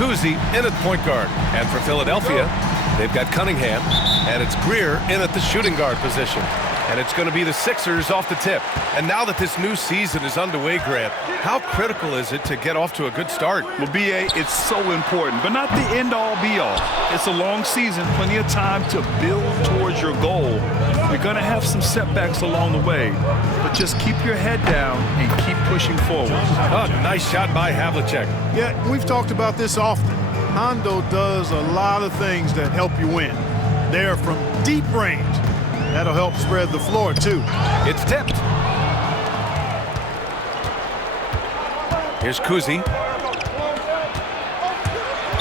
Cousy in at point guard. And for Philadelphia, they've got Cunningham, and it's Greer in at the shooting guard position. And it's going to be the Sixers off the tip. And now that this new season is underway, Grant, how critical is it to get off to a good start? Well, B.A., it's so important, but not the end-all, be-all. It's a long season, plenty of time to build towards your goal. You're going to have some setbacks along the way, but just keep your head down and keep pushing forward. Oh, nice shot by Havlicek. Yeah, we've talked about this often. Hondo does a lot of things that help you win. They're from deep range. That'll help spread the floor, too. It's tipped. Here's Cousy.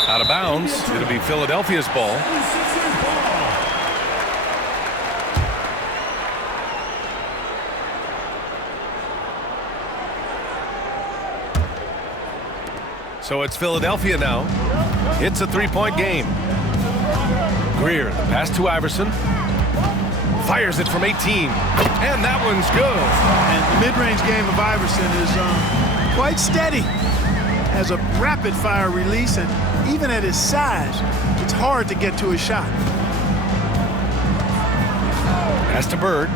Out of bounds. It'll be Philadelphia's ball. So it's Philadelphia now. It's a three-point game. Greer, the pass to Iverson. Fires it from 18. And that one's good. And the mid-range game of Iverson is quite steady. Has a rapid-fire release, and even at his size, it's hard to get to his shot. Pass to Bird.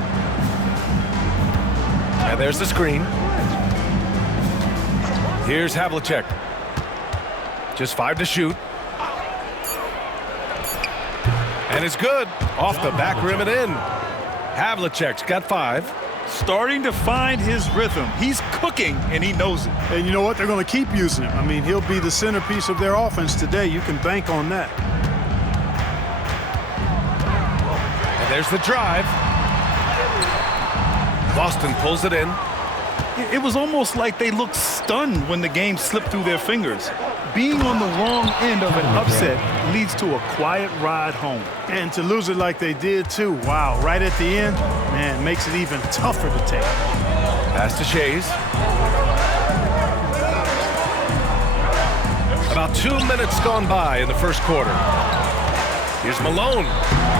And there's the screen. Here's Havlicek. Just 5 to shoot. And it's good. Off the back rim and in. Havlicek's got 5. Starting to find his rhythm. He's cooking, and he knows it. And you know what? They're going to keep using him. I mean, he'll be the centerpiece of their offense today. You can bank on that. And there's the drive. Boston pulls it in. It was almost like they looked stunned when the game slipped through their fingers. Being on the wrong end of an upset leads to a quiet ride home. And to lose it like they did, too. Wow, right at the end, man, makes it even tougher to take. Pass to Shays. About 2 minutes gone by in the first quarter. Here's Malone.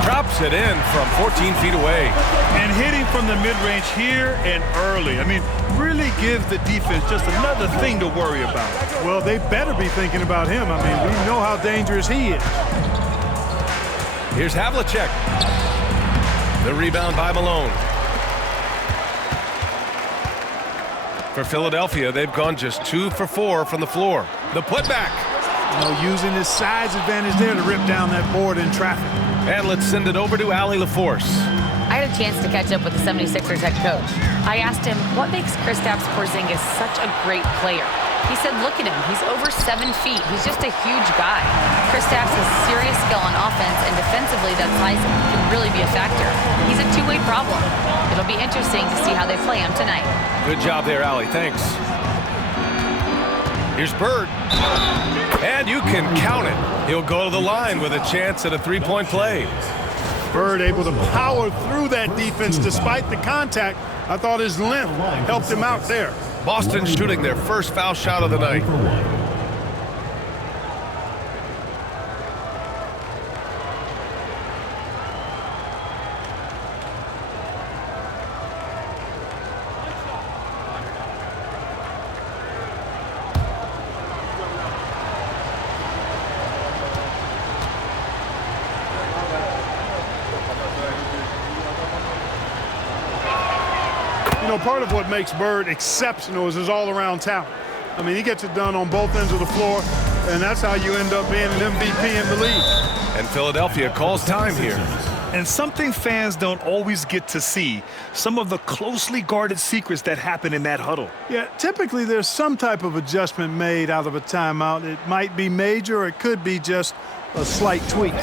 Drops it in from 14 feet away. And hitting from the mid-range here and early. I mean, really gives the defense just another thing to worry about. Well, they better be thinking about him. I mean, we know how dangerous he is. Here's Havlicek. The rebound by Malone. For Philadelphia, they've gone just 2 for 4 from the floor. The putback. You know, using his size advantage there to rip down that board in traffic. And let's send it over to Allie LaForce. I had a chance to catch up with the 76ers head coach. I asked him, what makes Kristaps Porzingis such a great player? He said, look at him. He's over 7 feet. He's just a huge guy. Kristaps has serious skill on offense, and defensively, that size can really be a factor. He's a two-way problem. It'll be interesting to see how they play him tonight. Good job there, Allie. Thanks. Here's Bird. And you can count it. He'll go to the line with a chance at a three-point play. Bird able to power through that defense despite the contact. I thought his length helped him out there. Boston shooting their first foul shot of the night. You know, part of what makes Bird exceptional is his all-around talent. I mean, he gets it done on both ends of the floor, and that's how you end up being an MVP in the league. And Philadelphia calls time here. And something fans don't always get to see, some of the closely guarded secrets that happen in that huddle. Yeah, typically there's some type of adjustment made out of a timeout. It might be major, or it could be just a slight tweak.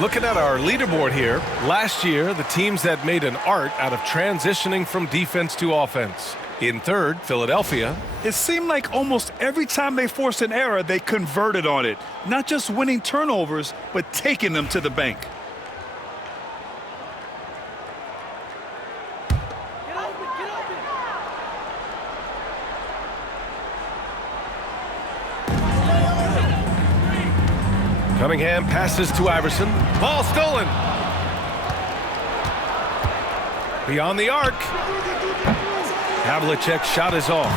Looking at our leaderboard here, last year, the teams that made an art out of transitioning from defense to offense. In third, Philadelphia. It seemed like almost every time they forced an error, they converted on it. Not just winning turnovers, but taking them to the bank. Cunningham passes to Iverson. Ball stolen. Beyond the arc. Havlicek's shot is off.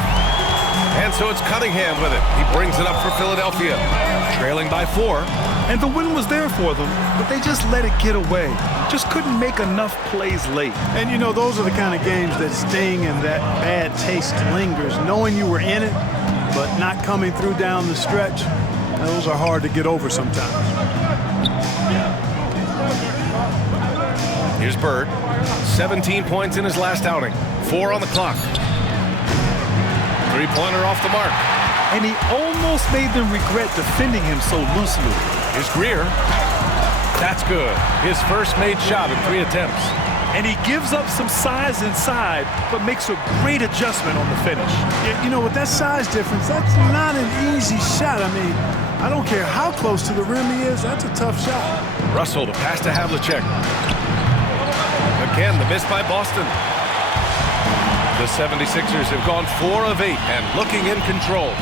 And so it's Cunningham with it. He brings it up for Philadelphia, trailing by 4. And the win was there for them, but they just let it get away. Just couldn't make enough plays late. And, you know, those are the kind of games that sting and that bad taste lingers. Knowing you were in it, but not coming through down the stretch, those are hard to get over sometimes. Here's Bird. 17 points in his last outing. 4 on the clock. Three-pointer off the mark. And he almost made them regret defending him so loosely. Here's Greer. That's good. His first made shot in 3 attempts. And he gives up some size inside, but makes a great adjustment on the finish. Yeah, you know, with that size difference, that's not an easy shot. I mean, I don't care how close to the rim he is, that's a tough shot. Russell to pass to Havlicek. Again, the miss by Boston. The 76ers have gone 4 of 8 and looking in control.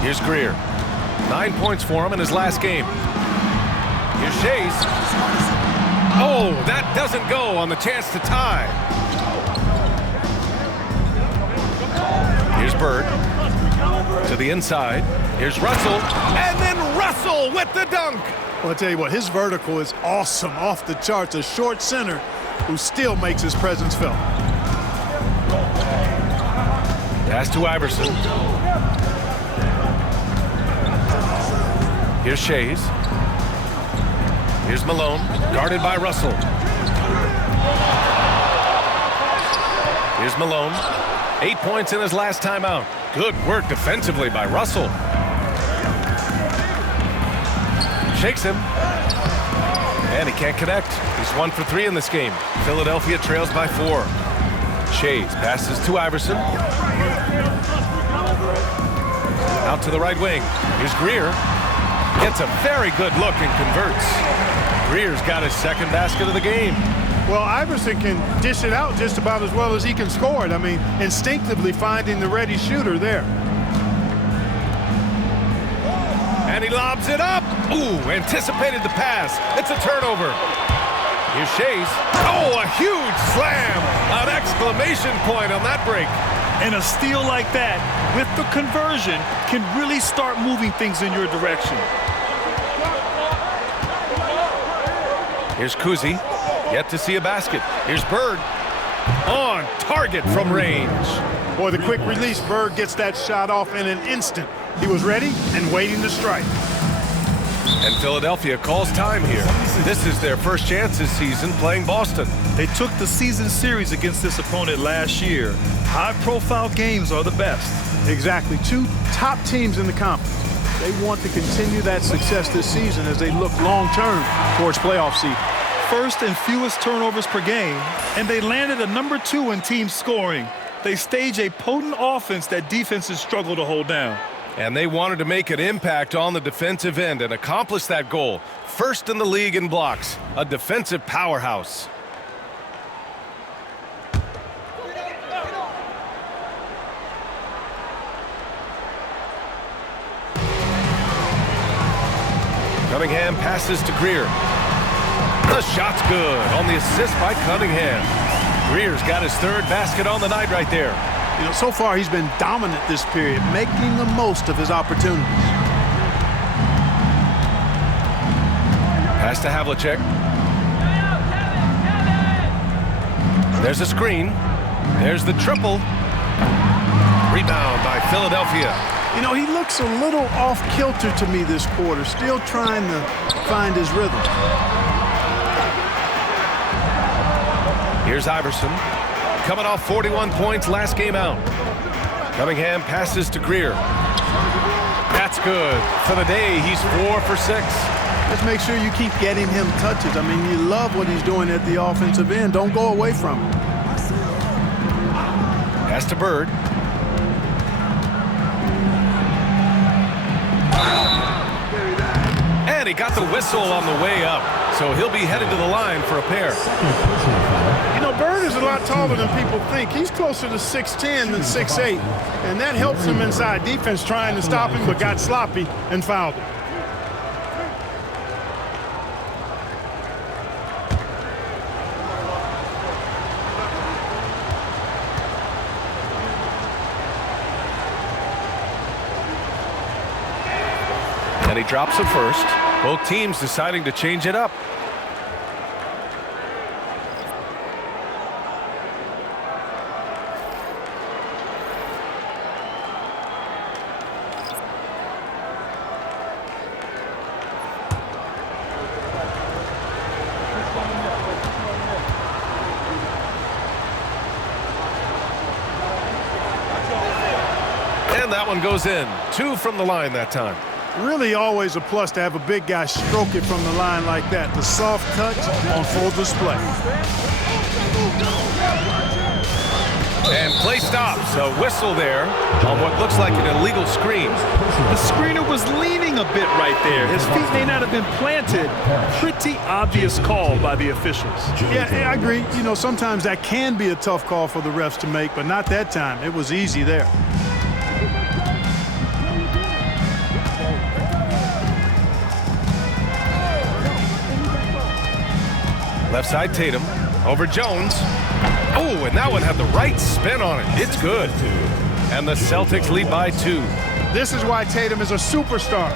Here's Greer. 9 points for him in his last game. Here's Shays. Oh, that doesn't go on the chance to tie. Here's Bird. To the inside. Here's Russell. And then Russell with the dunk. Well, I'll tell you what, his vertical is awesome, off the charts. A short center who still makes his presence felt. Pass to Iverson. Here's Shays. Here's Malone, guarded by Russell. Here's Malone. 8 points in his last timeout. Good work defensively by Russell. Shakes him. And he can't connect. He's 1 for 3 in this game. Philadelphia trails by 4. Shays passes to Iverson. Out to the right wing. Here's Greer. Gets a very good look and converts. Greer's got his second basket of the game. Well, Iverson can dish it out just about as well as he can score it. I mean, instinctively finding the ready shooter there. And he lobs it up. Ooh, anticipated the pass. It's a turnover. Here's Shays. Oh, a huge slam. An exclamation point on that break. And a steal like that, with the conversion, can really start moving things in your direction. Here's Kuzi. Yet to see a basket. Here's Bird. On target from range. Boy, the quick release, Bird gets that shot off in an instant. He was ready and waiting to strike. And Philadelphia calls time here. This is their first chance this season playing Boston. They took the season series against this opponent last year. High-profile games are the best. Exactly. 2 top teams in the conference. They want to continue that success this season as they look long-term towards playoff seed. First and fewest turnovers per game, and they landed a number 2 in team scoring. They stage a potent offense that defenses struggle to hold down. And they wanted to make an impact on the defensive end and accomplish that goal. First in the league in blocks, a defensive powerhouse. Cunningham passes to Greer. The shot's good on the assist by Cunningham. Greer's got his 3rd basket on the night right there. You know, so far he's been dominant this period, making the most of his opportunities. Pass to Havlicek. There's a screen. There's the triple. Rebound by Philadelphia. You know, he looks a little off-kilter to me this quarter, still trying to find his rhythm. Here's Iverson. Coming off 41 points last game out. Cunningham passes to Greer. That's good. For the day, he's 4 for 6. Let's make sure you keep getting him touches. I mean, you love what he's doing at the offensive end. Don't go away from him. Pass to Bird. And he got the whistle on the way up. So he'll be headed to the line for a pair. You know, Bird is a lot taller than people think. He's closer to 6'10 than 6'8. And that helps him inside defense trying to stop him, but got sloppy and fouled him. And he drops it first. Both teams deciding to change it up. And that one goes in. 2 from the line that time. Really always a plus to have a big guy stroke it from the line like that. The soft touch on full display. And play stops. A whistle there on what looks like an illegal screen. The screener was leaning a bit right there. His feet may not have been planted. Pretty obvious call by the officials. Yeah, I agree. You know, sometimes that can be a tough call for the refs to make, but not that time. It was easy there. Left side Tatum over Jones. Oh, and that one had the right spin on it. It's good. And the Celtics lead by 2. This is why Tatum is a superstar.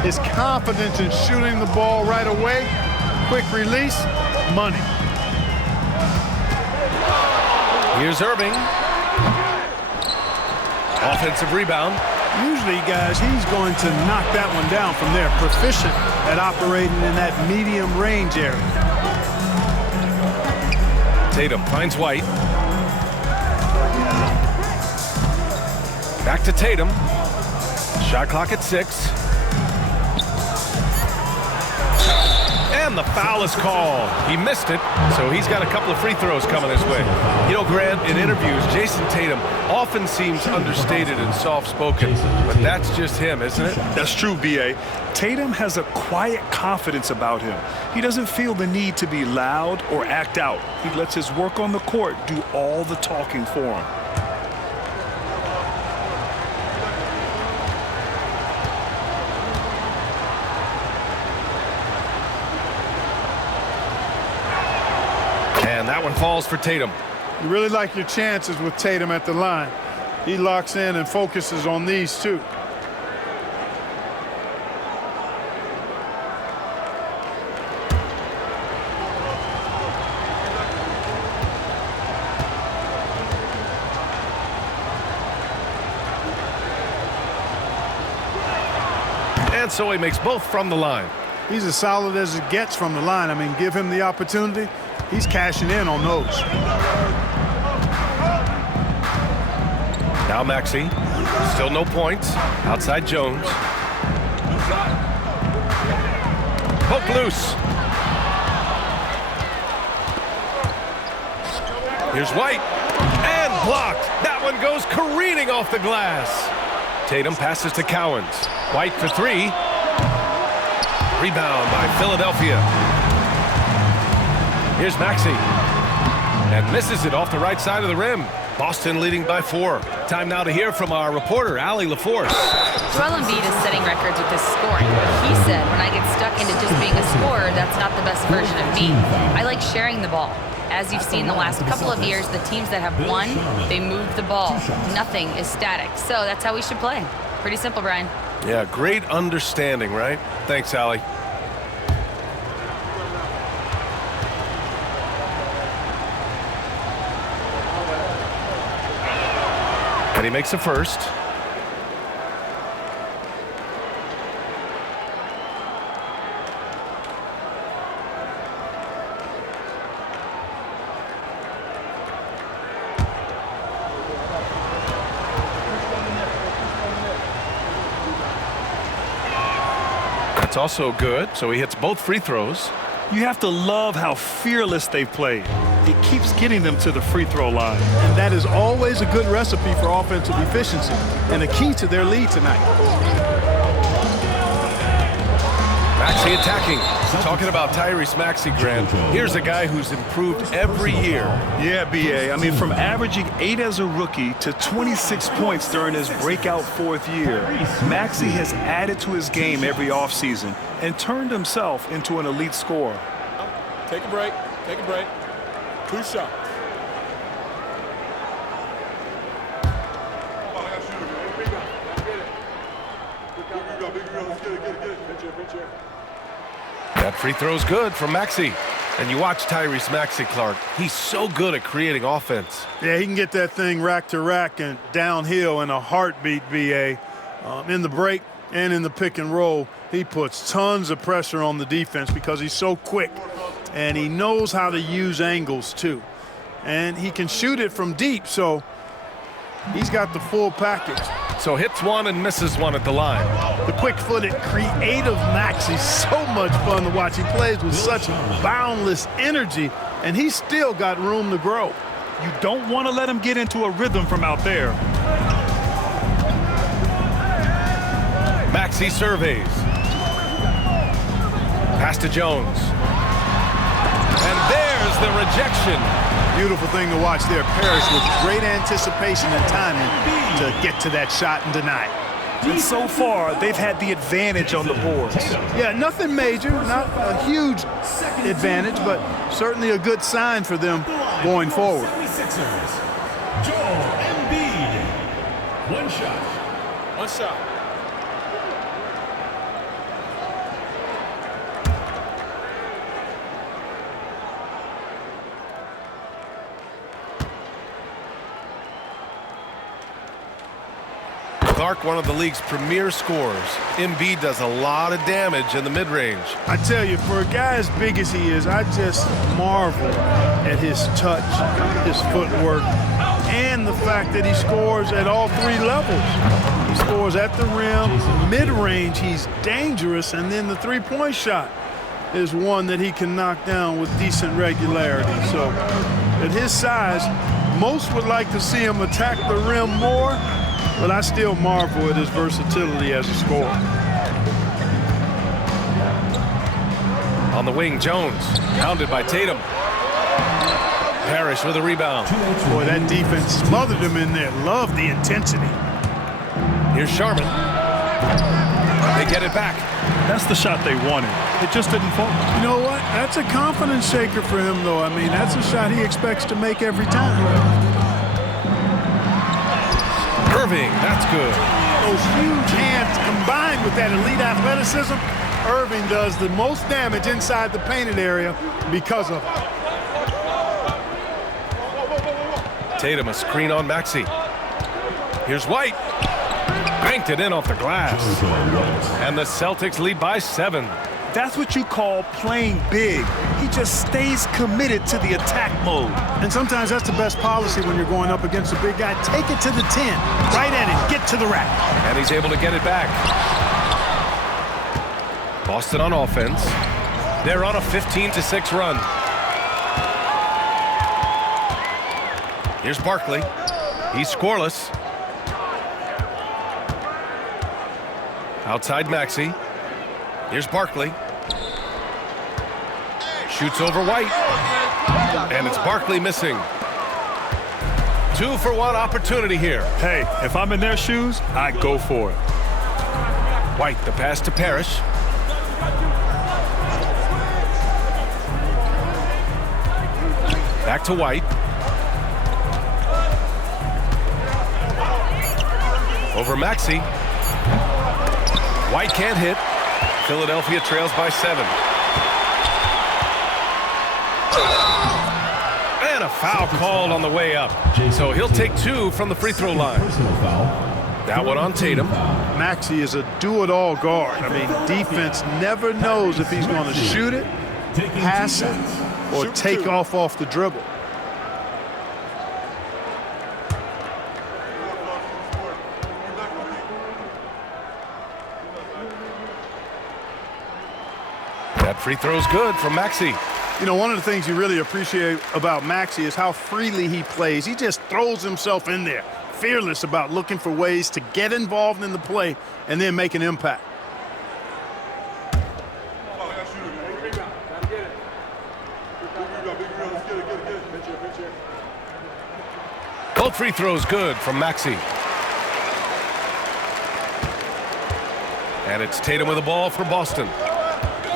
His confidence in shooting the ball right away, quick release, money. Here's Irving. Offensive rebound. Usually, guys, he's going to knock that one down from there. Proficient at operating in that medium range area. Tatum finds White. Back to Tatum. Shot clock at 6. And the foul is called. He missed it, so he's got a couple of free throws coming his way. You know, Grant, in interviews, Jason Tatum often seems understated and soft-spoken, but that's just him, isn't it? That's true, B.A. Tatum has a quiet confidence about him. He doesn't feel the need to be loud or act out. He lets his work on the court do all the talking for him. And that one falls for Tatum. You really like your chances with Tatum at the line. He locks in and focuses on these two. And so he makes both from the line. He's as solid as it gets from the line. I mean, give him the opportunity. He's cashing in on those. Now Maxey. Still no points. Outside Jones. Poke loose. Here's White. And blocked. That one goes careening off the glass. Tatum passes to Cowens. White for 3. Rebound by Philadelphia. Here's Maxey. And misses it off the right side of the rim. Boston leading by 4. Time now to hear from our reporter, Allie LaForce. Joel Embiid is setting records with his scoring. He said, when I get stuck into just being a scorer, that's not the best version of me. I like sharing the ball. As you've seen the last couple of years, the teams that have won, they move the ball. Nothing is static. So that's how we should play. Pretty simple, Brian. Yeah, great understanding, right? Thanks, Allie. And he makes a first. That's also good, so he hits both free throws. You have to love how fearless they've played. It keeps getting them to the free throw line. And that is always a good recipe for offensive efficiency and a key to their lead tonight. Maxey attacking. Talking about Tyrese Maxey, Grant. Here's a guy who's improved every year. Yeah, B.A. I mean, from averaging 8 as a rookie to 26 points during his breakout 4th year, Maxey has added to his game every offseason and turned himself into an elite scorer. Take a break. Take a break. 2 shots. That free throw's good from Maxey. And you watch Tyrese Maxey, Clark. He's so good at creating offense. Yeah, he can get that thing rack to rack and downhill in a heartbeat, BA. In the break and in the pick and roll, he puts tons of pressure on the defense because he's so quick. And he knows how to use angles, too. And he can shoot it from deep, so he's got the full package. So hits one and misses one at the line. The quick-footed, creative Maxey's so much fun to watch. He plays with such boundless energy, and he's still got room to grow. You don't want to let him get into a rhythm from out there. Maxey surveys. Pass to Jones. And there's the rejection. Beautiful thing to watch there. Parrish with great anticipation and timing to get to that shot and deny it. And so far, they've had the advantage on the boards. Yeah, nothing major, not a huge advantage, but certainly a good sign for them going forward. Joel Embiid. One shot. One shot. Clark, one of the league's premier scorers. Embiid does a lot of damage in the mid-range. I tell you, for a guy as big as he is, I just marvel at his touch, his footwork, and the fact that he scores at all three levels. He scores at the rim, mid-range, he's dangerous, and then the three-point shot is one that he can knock down with decent regularity. So at his size, most would like to see him attack the rim more, but I still marvel at his versatility as a scorer. On the wing, Jones, pounded by Tatum. Parrish with a rebound. Boy, that defense smothered him in there. Love the intensity. Here's Sharman. They get it back. That's the shot they wanted. It just didn't fall. You know what? That's a confidence shaker for him, though. I mean, that's a shot he expects to make every time. Irving, that's good. Those huge hands combined with that elite athleticism, Irving does the most damage inside the painted area because of it. Tatum, a screen on Maxey. Here's White. Banked it in off the glass. And the Celtics lead by 7. That's what you call playing big. He just stays committed to the attack mode. And sometimes that's the best policy when you're going up against a big guy. Take it to the 10, right at it, get to the rack. And he's able to get it back. Boston on offense. They're on a 15-6 run. Here's Barkley. He's scoreless. Outside Maxey. Here's Barkley. Shoots over White. And it's Barkley missing. 2-for-1 opportunity here. Hey, if I'm in their shoes, I go for it. White, the pass to Parrish. Back to White. Over Maxey. White can't hit. Philadelphia trails by 7. And a foul called on the way up. So he'll take 2 from the free throw line. That one on Tatum. Maxey is a do-it-all guard. I mean, defense never knows if he's going to shoot it, pass it, or take off the dribble. That free throw's good from Maxey. You know, one of the things you really appreciate about Maxey is how freely he plays. He just throws himself in there, fearless about looking for ways to get involved in the play and then make an impact. Both free throws good from Maxey. And it's Tatum with the ball for Boston.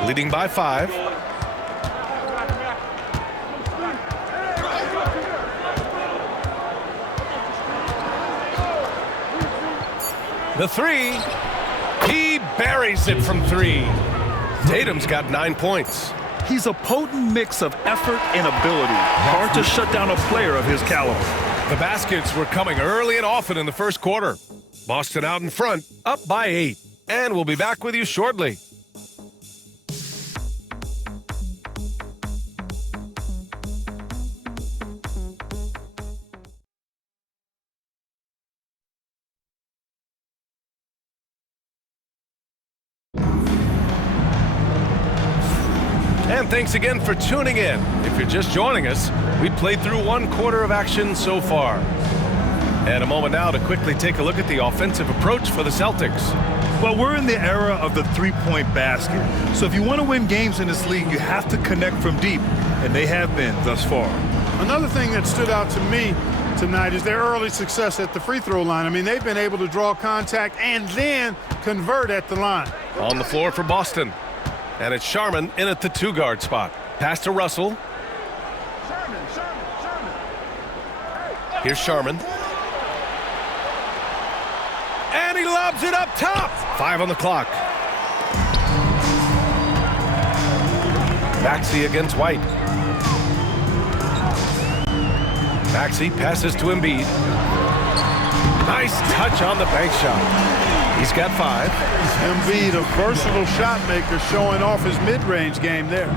Leading by 5. The 3. He buries it from 3. Tatum's got 9 points. He's a potent mix of effort and ability. Hard to shut down a player of his caliber. The baskets were coming early and often in the first quarter. Boston out in front, up by 8. And we'll be back with you shortly. And thanks again for tuning in. If you're just joining us, we played through 1 quarter of action so far. And a moment now to quickly take a look at the offensive approach for the Celtics. Well, we're in the era of the three-point basket. So if you want to win games in this league, you have to connect from deep. And they have been thus far. Another thing that stood out to me tonight is their early success at the free throw line. I mean, they've been able to draw contact and then convert at the line. On the floor for Boston. And it's Sharman in at the 2-guard spot. Pass to Russell. Here's Sharman. And he lobs it up top. 5 on the clock. Maxey against White. Maxey passes to Embiid. Nice touch on the bank shot. He's got 5. Embiid, a versatile shot maker, showing off his mid-range game there.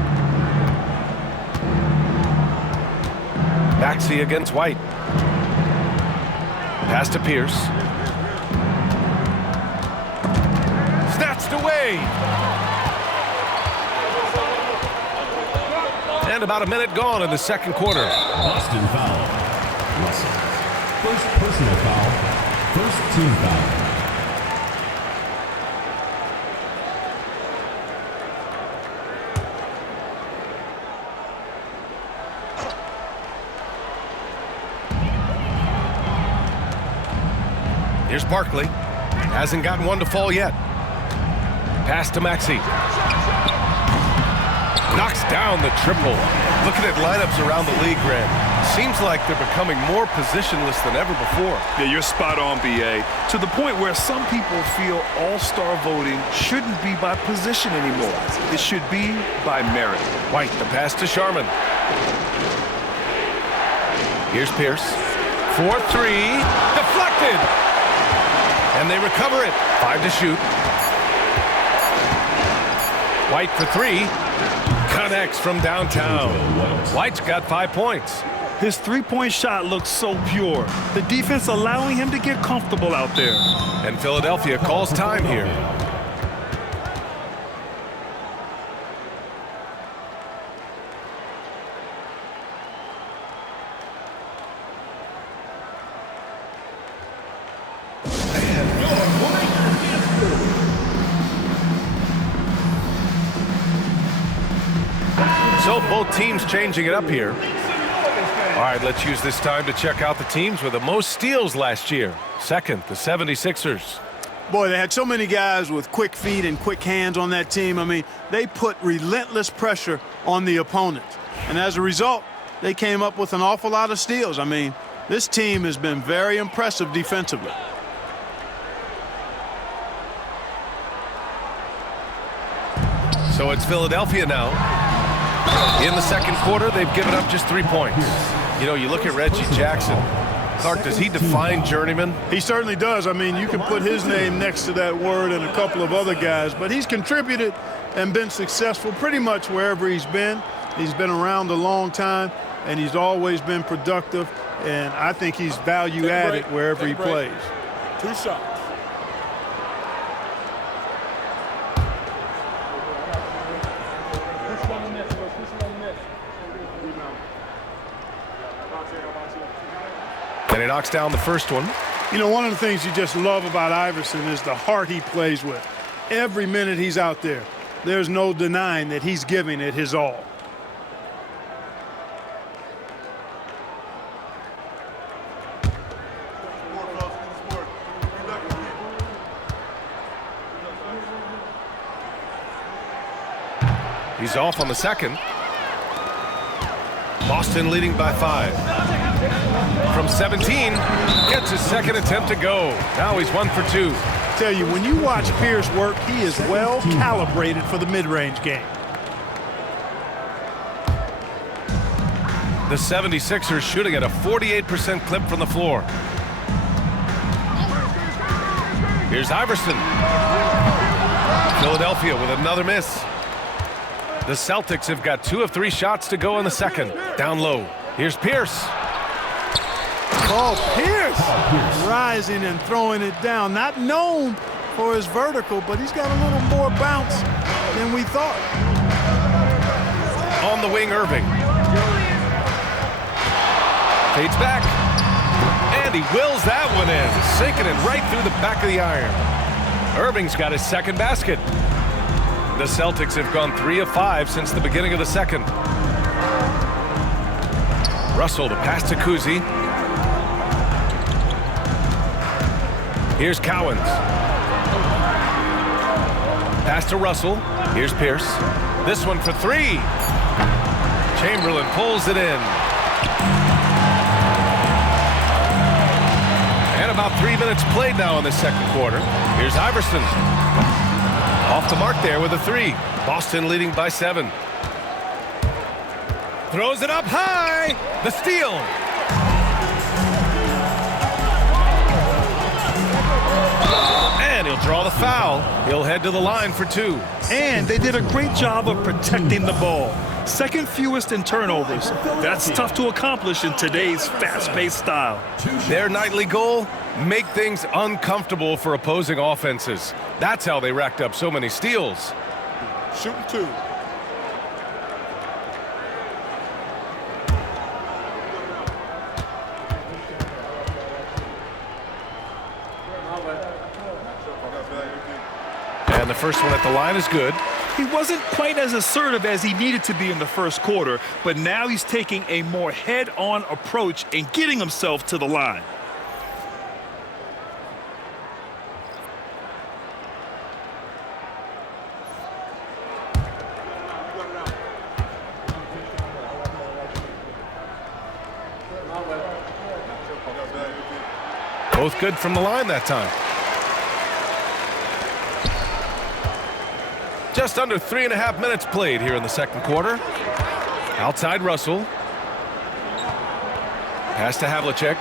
Maxey against White. Pass to Pierce. Snatched away. And about a minute gone in the second quarter. Boston foul. Russell. First personal foul. First team foul. Here's Barkley. Hasn't gotten one to fall yet. Pass to Maxey. Knocks down the triple. Looking at lineups around the league, Grant. Seems like they're becoming more positionless than ever before. Yeah, you're spot on, BA. To the point where some people feel all-star voting shouldn't be by position anymore. It should be by merit. White, the pass to Sharman. Here's Pierce. 4-3. Deflected. And they recover it. 5 to shoot. White for 3. Connects from downtown. White's got 5 points. His three-point shot looks so pure. The defense allowing him to get comfortable out there. And Philadelphia calls time here. So both teams changing it up here. All right, let's use this time to check out the teams with the most steals last year. Second, the 76ers. Boy, they had so many guys with quick feet and quick hands on that team. I mean, they put relentless pressure on the opponent. And as a result, they came up with an awful lot of steals. I mean, this team has been very impressive defensively. So it's Philadelphia now. In the second quarter, they've given up just 3 points. You know, you look at Reggie Jackson. Clark, does he define journeyman? He certainly does. I mean, you can put his name next to that word and a couple of other guys, but he's contributed and been successful pretty much wherever he's been. He's been around a long time, and he's always been productive, and I think he's value-added wherever he plays. 2 shots. And he knocks down the first one. You know, one of the things you just love about Iverson is the heart he plays with. Every minute he's out there, there's no denying that he's giving it his all. He's off on the second. Boston leading by 5. From 17, gets his second attempt to go. Now he's 1 for 2. Tell you, when you watch Pierce work, he is well calibrated for the mid-range game. The 76ers shooting at a 48% clip from the floor. Here's Iverson. Philadelphia with another miss. The Celtics have got 2 of 3 shots to go in the second. Down low. Here's Pierce. Paul Pierce rising and throwing it down. Not known for his vertical, but he's got a little more bounce than we thought. On the wing, Irving. Fades back. And he wills that one in, sinking it right through the back of the iron. Irving's got his second basket. The Celtics have gone 3 of 5 since the beginning of the second. Russell to pass to Kuzi. Here's Cowens. Pass to Russell. Here's Pierce. This one for 3. Chamberlain pulls it in. And about 3 minutes played now in the second quarter. Here's Iverson. Off the mark there with a 3. Boston leading by 7. Throws it up high. The steal. And he'll draw the foul. He'll head to the line for 2. And they did a great job of protecting the ball. Second fewest in turnovers. That's tough to accomplish in today's fast-paced style. Their nightly goal, make things uncomfortable for opposing offenses. That's how they racked up so many steals. Shooting 2. And the first one at the line is good. He wasn't quite as assertive as he needed to be in the first quarter, but now he's taking a more head-on approach and getting himself to the line. Both good from the line that time. Just under 3.5 minutes played here in the second quarter. Outside Russell. Pass to Havlicek.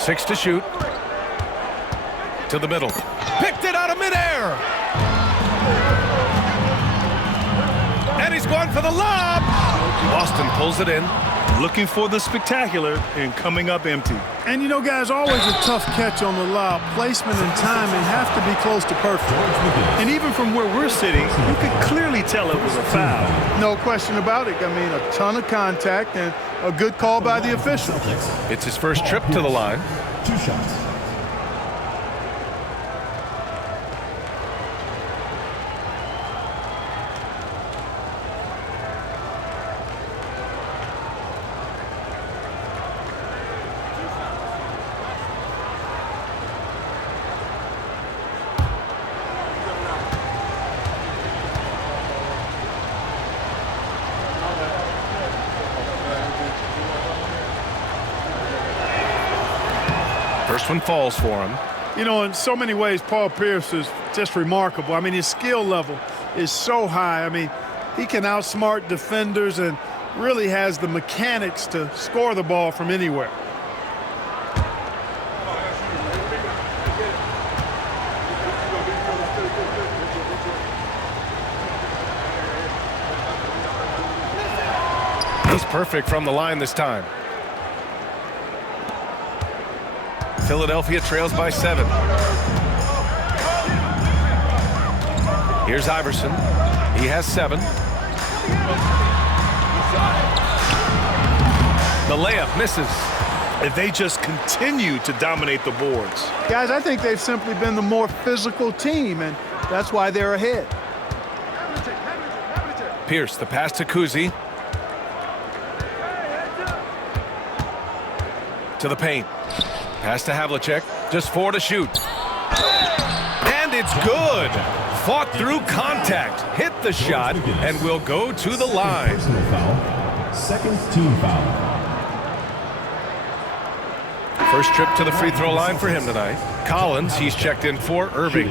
Six to shoot. To the middle. Picked it out of midair. And he's going for the lob. Boston pulls it in. Looking for the spectacular and coming up empty. And you know, guys, always a tough catch on the lob. Placement and timing have to be close to perfect. And even from where we're sitting, you could clearly tell it was a foul. No question about it. I mean, a ton of contact and a good call by the official. It's his first trip to the line. 2 shots. First one falls for him. You know, in so many ways, Paul Pierce is just remarkable. I mean, his skill level is so high. I mean, he can outsmart defenders and really has the mechanics to score the ball from anywhere. He's perfect from the line this time. Philadelphia trails by 7. Here's Iverson. He has 7. The layup misses. And they just continue to dominate the boards. Guys, I think they've simply been the more physical team, and that's why they're ahead. Pierce, the pass to Kuzi. To the paint. Pass to Havlicek. Just 4 to shoot. And it's good. Fought through contact. Hit up the shot and will go to the line. Personal foul. Second team foul. First trip to the free throw line for him tonight. Collins, he's checked in for Irving.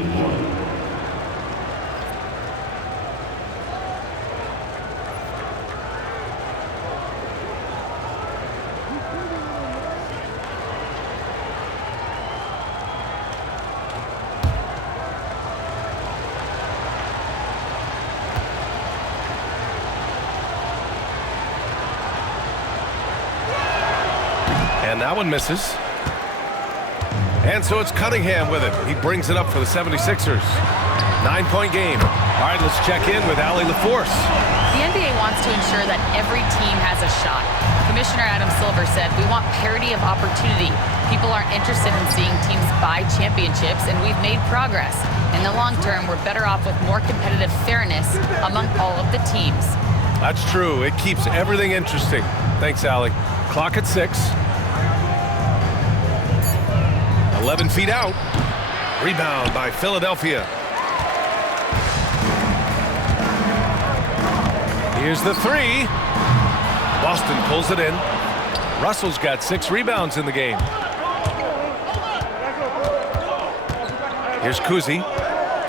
And that one misses. And so it's Cunningham with it. He brings it up for the 76ers. 9-point game. All right, let's check in with Allie LaForce. The NBA wants to ensure that every team has a shot. Commissioner Adam Silver said, "We want parity of opportunity. People aren't interested in seeing teams buy championships, and we've made progress. In the long term, we're better off with more competitive fairness among all of the teams." That's true. It keeps everything interesting. Thanks, Allie. Clock at 6. 11 feet out. Rebound by Philadelphia. Here's the 3. Boston pulls it in. Russell's got 6 rebounds in the game. Here's Kuzi.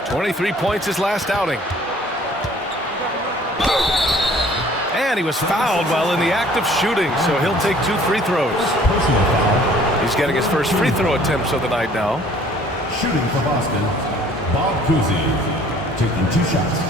23 points his last outing. And he was fouled while in the act of shooting, so he'll take 2 free throws. Personal foul. He's getting his first free throw attempts of the night now. Shooting for Boston, Bob Cousy, taking 2 shots.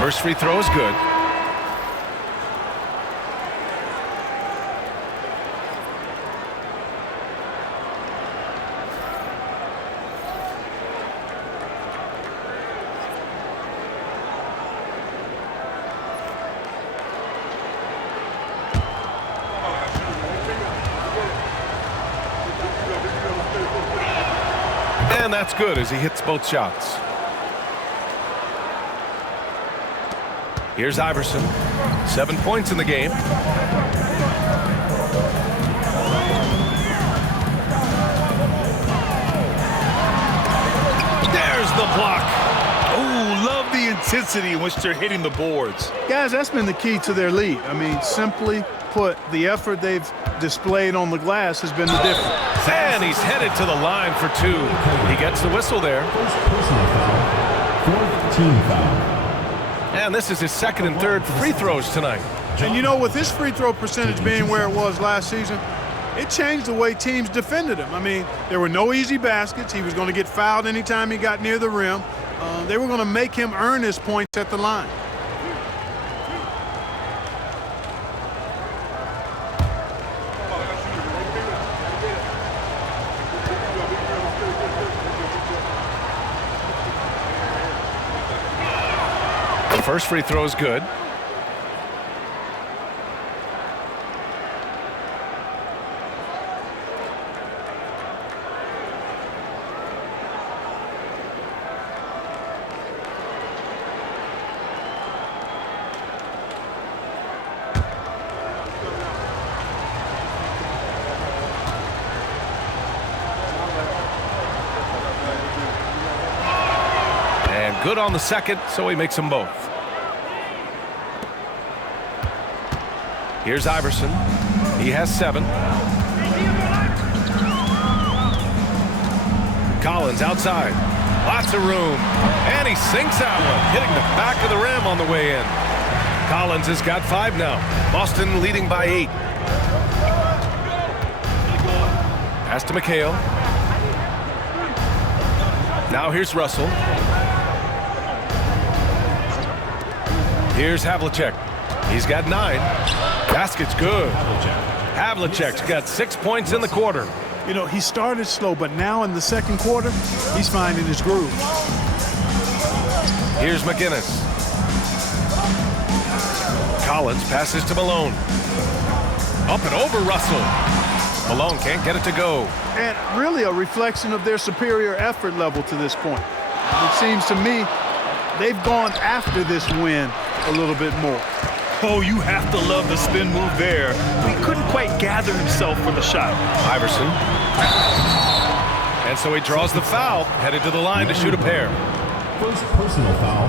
First free throw is good. And that's good as he hits both shots. Here's Iverson. 7 points in the game. There's the block. Oh, love the intensity in which they're hitting the boards. Guys, that's been the key to their lead. I mean, simply put, the effort they've displayed on the glass has been the difference. And he's headed to the line for 2. He gets the whistle there. First personal foul. Fourth team foul. And this is his second and third free throws tonight. And you know, with his free throw percentage being where it was last season, it changed the way teams defended him. I mean, there were no easy baskets. He was going to get fouled anytime he got near the rim. They were going to make him earn his points at the line. The first free throw is good. And good on the second, so he makes them both. Here's Iverson. He has 7. Collins outside. Lots of room. And he sinks that one, hitting the back of the rim on the way in. Collins has got 5 now. Boston leading by 8. Pass to McHale. Now here's Russell. Here's Havlicek. He's got 9. Basket's good. Havlicek's got 6 points in the quarter. You know, he started slow, but now in the second quarter, he's finding his groove. Here's McGinnis. Collins passes to Malone. Up and over Russell. Malone can't get it to go. And really a reflection of their superior effort level to this point. It seems to me they've gone after this win a little bit more. Oh, you have to love the spin move there. He couldn't quite gather himself for the shot. Iverson. And so he draws the foul, headed to the line to shoot a pair. First personal foul.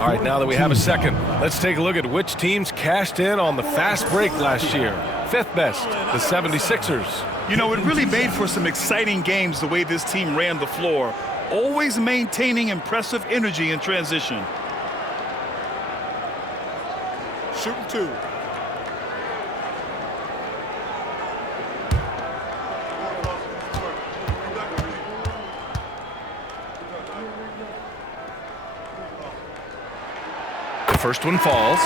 All right, now that we have a second, let's take a look at which teams cashed in on the fast break last year. Fifth best, the 76ers. You know, it really made for some exciting games the way this team ran the floor, always maintaining impressive energy in transition. Shooting 2. The first one falls.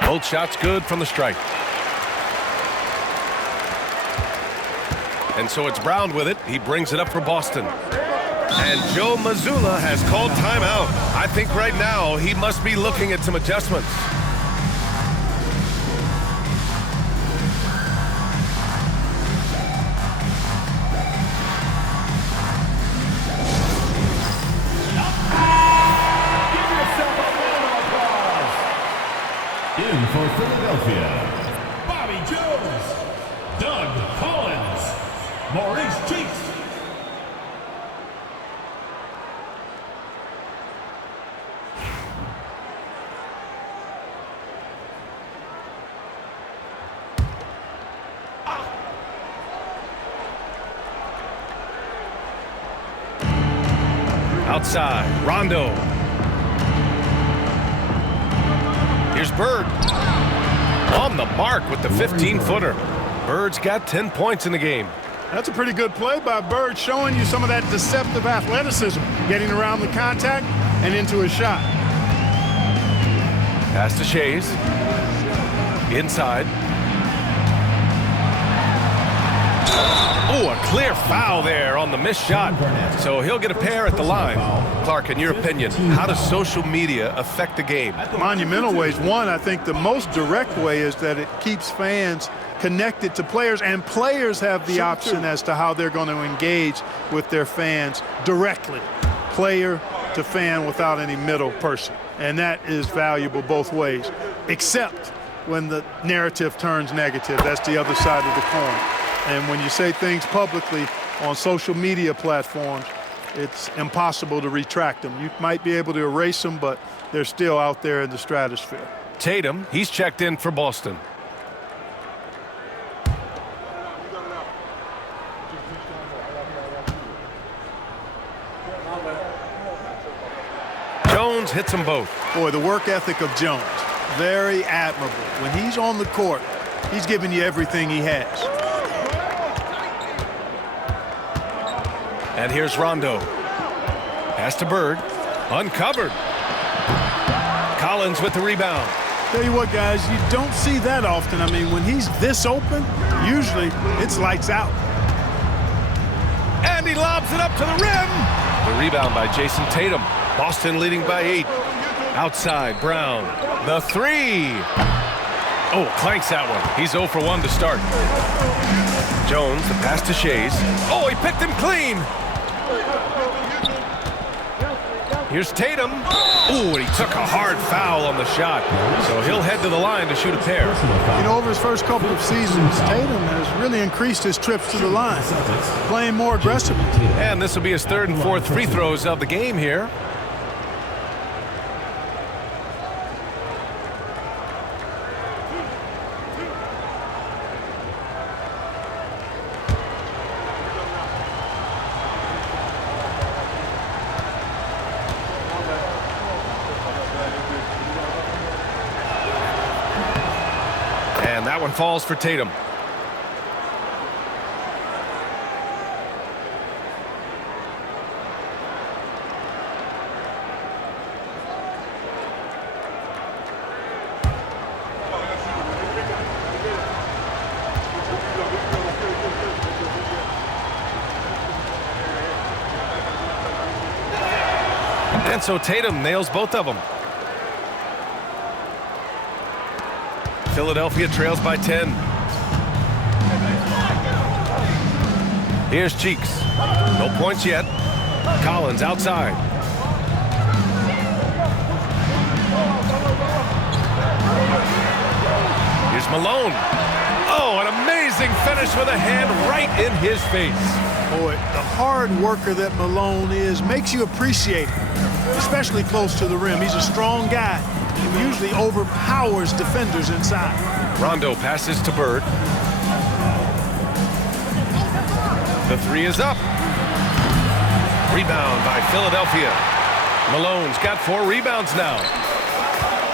Both shots good from the strike. And so it's Brown with it. He brings it up for Boston. And Joe Mazzulla has called timeout. I think right now he must be looking at some adjustments. In for Philadelphia, Bobby Jones, Doug Collins, Maurice Cheeks. Outside, Rondo. Here's Bird. On the mark with the 15-footer. Bird's got 10 points in the game. That's a pretty good play by Bird, showing you some of that deceptive athleticism, getting around the contact and into a shot. Pass to Shays. Inside. Oh, a clear foul there on the missed shot. So he'll get a pair at the line. Clark, in your opinion, how does social media affect the game? Monumental ways. One, I think the most direct way is that it keeps fans connected to players, and players have the option as to how they're going to engage with their fans directly, player to fan, without any middle person. And that is valuable both ways, except when the narrative turns negative. That's the other side of the coin. And when you say things publicly on social media platforms, it's impossible to retract them. You might be able to erase them, but they're still out there in the stratosphere. Tatum, he's checked in for Boston. Jones hits them both. Boy, the work ethic of Jones, very admirable. When he's on the court, he's giving you everything he has. And here's Rondo. Pass to Bird. Uncovered. Collins with the rebound. Tell you what, guys, you don't see that often. I mean, when he's this open, usually it's lights out. And he lobs it up to the rim. The rebound by Jason Tatum. Boston leading by 8. Outside, Brown. The three. Oh, clanks that one. He's 0 for 1 to start. Jones, the pass to Shays. Oh, he picked him clean. Here's Tatum. Oh, and he took a hard foul on the shot. So he'll head to the line to shoot a pair. You know, over his first couple of seasons, Tatum has really increased his trips to the line, playing more aggressively. And this will be his 3rd and 4th free throws of the game here. And that one falls for Tatum. so Tatum nails both of them. Philadelphia trails by 10. Here's Cheeks. No points yet. Collins outside. Here's Malone. Oh, an amazing finish with a hand right in his face. Boy, the hard worker that Malone is makes you appreciate him, especially close to the rim. He's a strong guy. He usually overpowers defenders inside. Rondo passes to Bird. The three is up. Rebound by Philadelphia. Malone's got 4 rebounds now.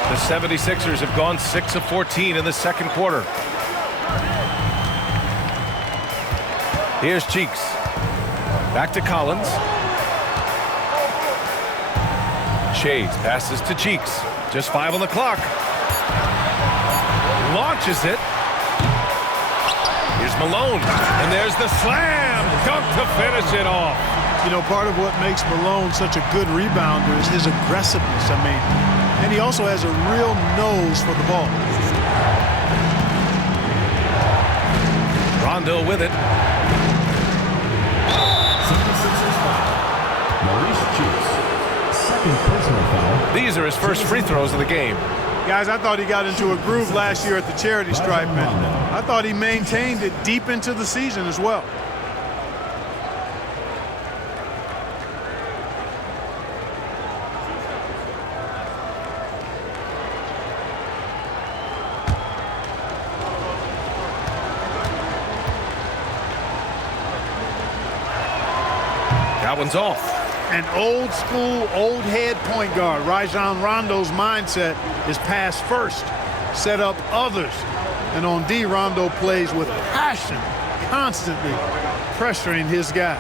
The 76ers have gone 6 of 14 in the second quarter. Here's Cheeks. Back to Collins. Shades passes to Cheeks. Just 5 on the clock. Launches it. Here's Malone. And there's the slam dunk to finish it off. You know, part of what makes Malone such a good rebounder is his aggressiveness. I mean, and he also has a real nose for the ball. Rondo with it. 76ers foul. Maurice Cheeks. Second personal foul. These are his first free throws of the game. Guys, I thought he got into a groove last year at the charity stripe, man. I thought he maintained it deep into the season as well. That one's off. An old school, old head point guard. Rajon Rondo's mindset is pass first, set up others. And on D, Rondo plays with passion, constantly pressuring his guy.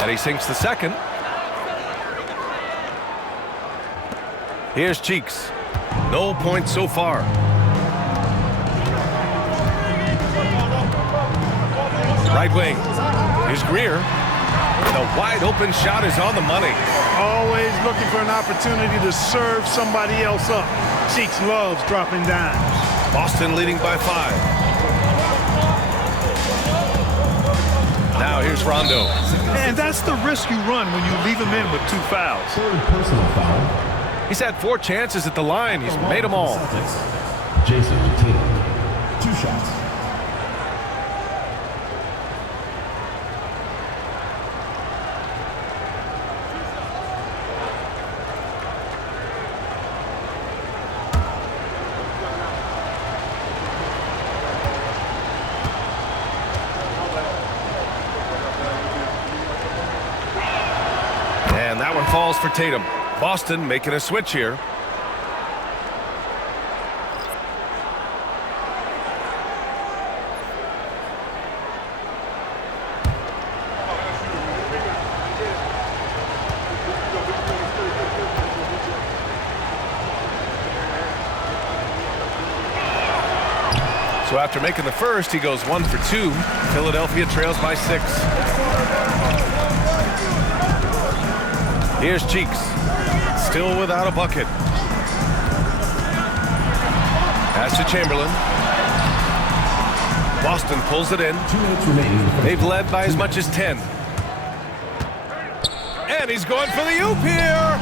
And he sinks the second. Here's Cheeks. No points so far. Right wing. Here's Greer. The wide open shot is on the money. Always looking for an opportunity to serve somebody else up. Cheeks loves dropping dimes. Boston leading by 5. Now here's Rondo. And that's the risk you run when you leave him in with 2 fouls. Third personal foul. He's had 4 chances at the line. He's made them all. Celtics. Jason Tatum. 2 shots. And that one falls for Tatum. Boston making a switch here. So after making the first, he goes 1 for 2. Philadelphia trails by 6. Here's Cheeks. Still without a bucket. Pass to Chamberlain. Boston pulls it in. 2 minutes remaining. They've led by as much as 10. And he's going for the oop here.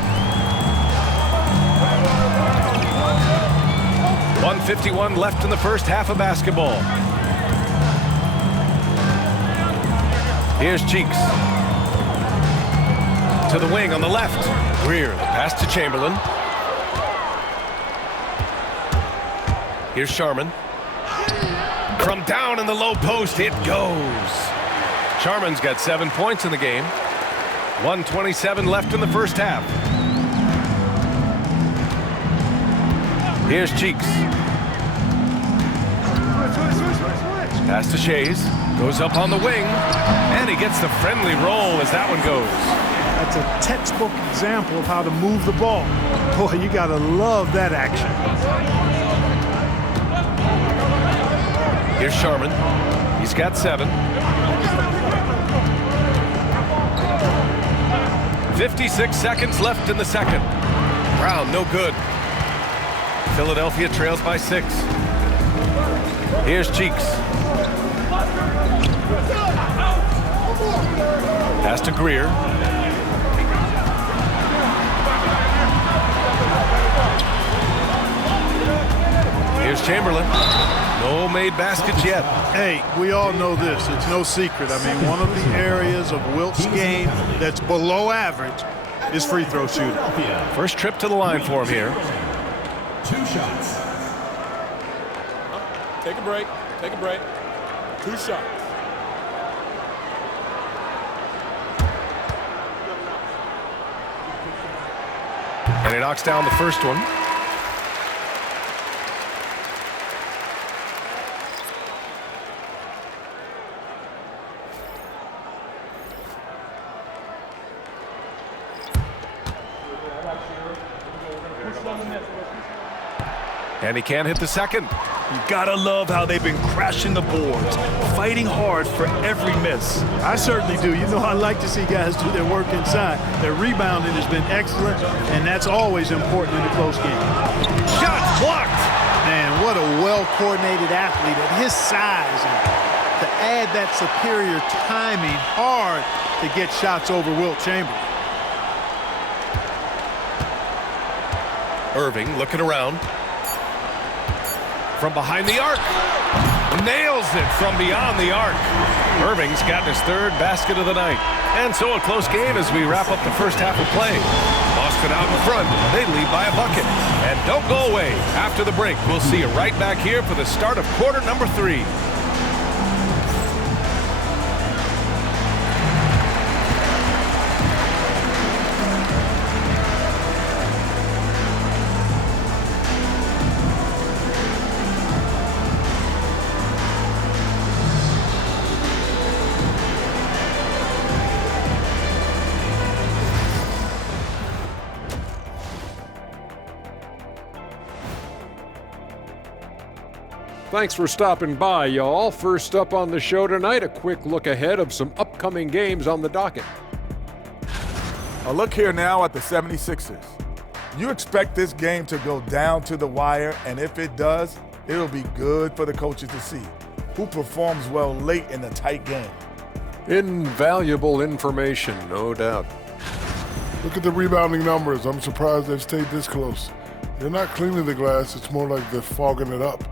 1:51 left in the first half of basketball. Here's Cheeks. To the wing on the left. Greer, the pass to Chamberlain. Here's Sharman. From down in the low post, it goes. Sharman's got 7 points in the game. 1:27 left in the first half. Here's Cheeks. Pass to Shays. Goes up on the wing. And he gets the friendly roll as that one goes. That's a textbook example of how to move the ball. Boy, you gotta love that action. Here's Sharman. He's got 7. 56 seconds left in the second. Brown, no good. Philadelphia trails by 6. Here's Cheeks. Pass to Greer. Here's Chamberlain. No made baskets yet. Hey, we all know this. It's no secret. I mean, one of the areas of Wilt's game that's below average is free throw shooting. First trip to the line for him here. 2 shots. Take a break. Take a break. 2 shots. And he knocks down the first one. And he can't hit the second. You gotta love how they've been crashing the boards, fighting hard for every miss. I certainly do. You know, I like to see guys do their work inside. Their rebounding has been excellent, and that's always important in a close game. Shot blocked. Man, what a well-coordinated athlete at his size. And to add that superior timing, hard to get shots over Wilt Chamberlain. Irving looking around. From behind the arc. Nails it from beyond the arc. Irving's gotten his 3rd basket of the night. And so a close game as we wrap up the first half of play. Boston out in front. They lead by a bucket. And don't go away. After the break, we'll see you right back here for the start of quarter number 3. Thanks for stopping by, y'all. First up on the show tonight, a quick look ahead of some upcoming games on the docket. A look here now at the 76ers. You expect this game to go down to the wire, and if it does, it'll be good for the coaches to see who performs well late in a tight game. Invaluable information, no doubt. Look at the rebounding numbers. I'm surprised they've stayed this close. They're not cleaning the glass. It's more like they're fogging it up.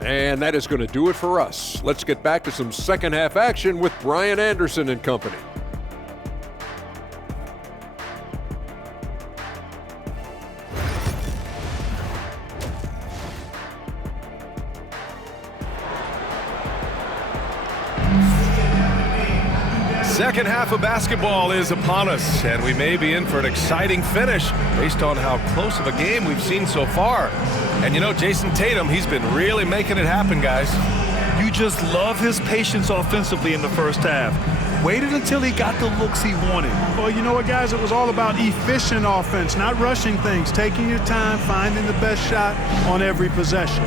And that is going to do it for us. Let's get back to some second half action with Brian Anderson and company. Second half of basketball is upon us, and we may be in for an exciting finish based on how close of a game we've seen so far. And you know, Jason Tatum, he's been really making it happen, guys. You just love his patience offensively in the first half. Waited until he got the looks he wanted. Well, you know what, guys? It was all about efficient offense, not rushing things, taking your time, finding the best shot on every possession.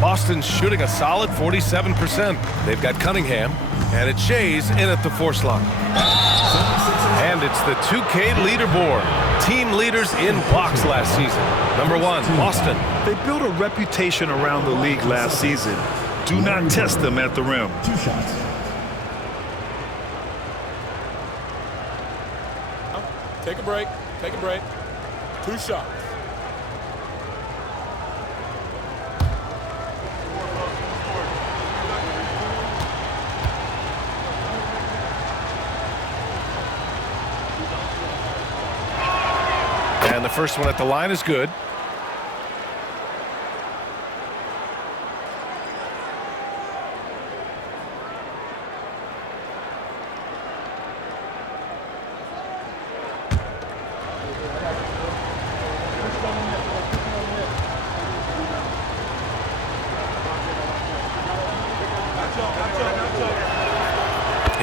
Boston's shooting a solid 47%. They've got Cunningham, and it's Shays in at the 4 slot. And it's the 2K leaderboard. Team leaders in blocks last season. Number 1, Boston. They built a reputation around the league last season. Do not test them at the rim. 2 shots. Take a break. Take a break. 2 shots. And the first one at the line is good.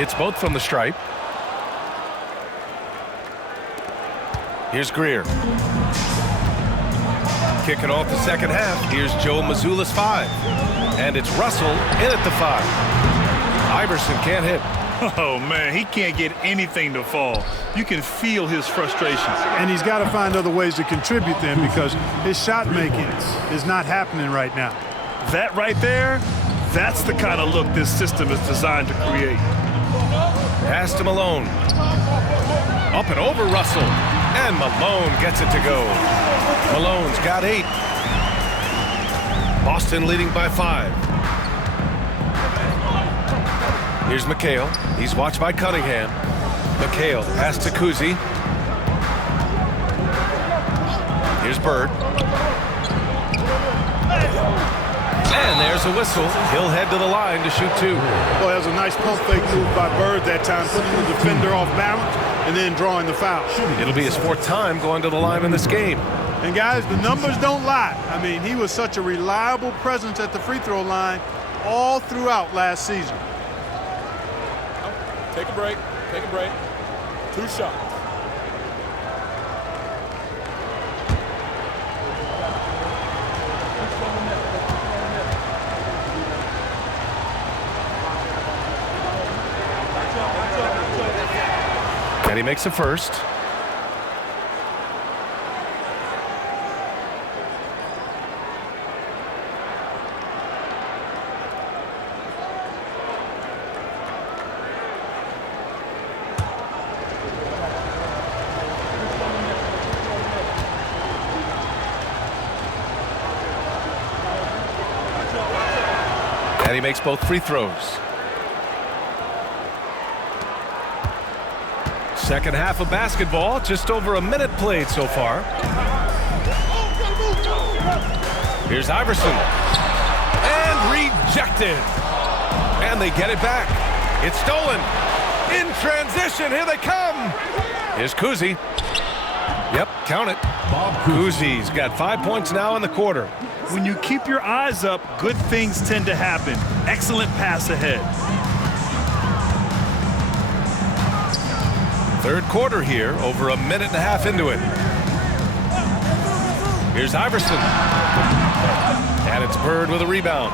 Hits both from the stripe. Here's Greer. Kicking off the second half. Here's Joe Mazzulla's 5. And it's Russell in at the 5. Iverson can't hit. Oh, man, he can't get anything to fall. You can feel his frustration. And he's got to find other ways to contribute then, because his shot making is not happening right now. That right there, that's the kind of look this system is designed to create. Pass to Malone. Up and over Russell. And Malone gets it to go. Malone's got 8. Boston leading by 5. Here's McHale. He's watched by Cunningham. McHale pass to Kuzi. Here's Bird. And there's a whistle. He'll head to the line to shoot 2. Well, that was a nice pump fake move by Bird that time, putting the defender off balance and then drawing the foul. It'll be his 4th time going to the line in this game. And guys, the numbers don't lie. I mean, he was such a reliable presence at the free throw line all throughout last season. Take a break. Take a break. 2 shots. And he makes the first. And he makes both free throws. Second half of basketball, just over a minute played so far. Here's Iverson. And rejected. And they get it back. It's stolen. In transition, here they come. Here's Kuzi. Yep, count it. Kuzi's got 5 points now in the quarter. When you keep your eyes up, good things tend to happen. Excellent pass ahead. Third quarter here, over a minute and a half into it. Here's Iverson. And it's Bird with a rebound.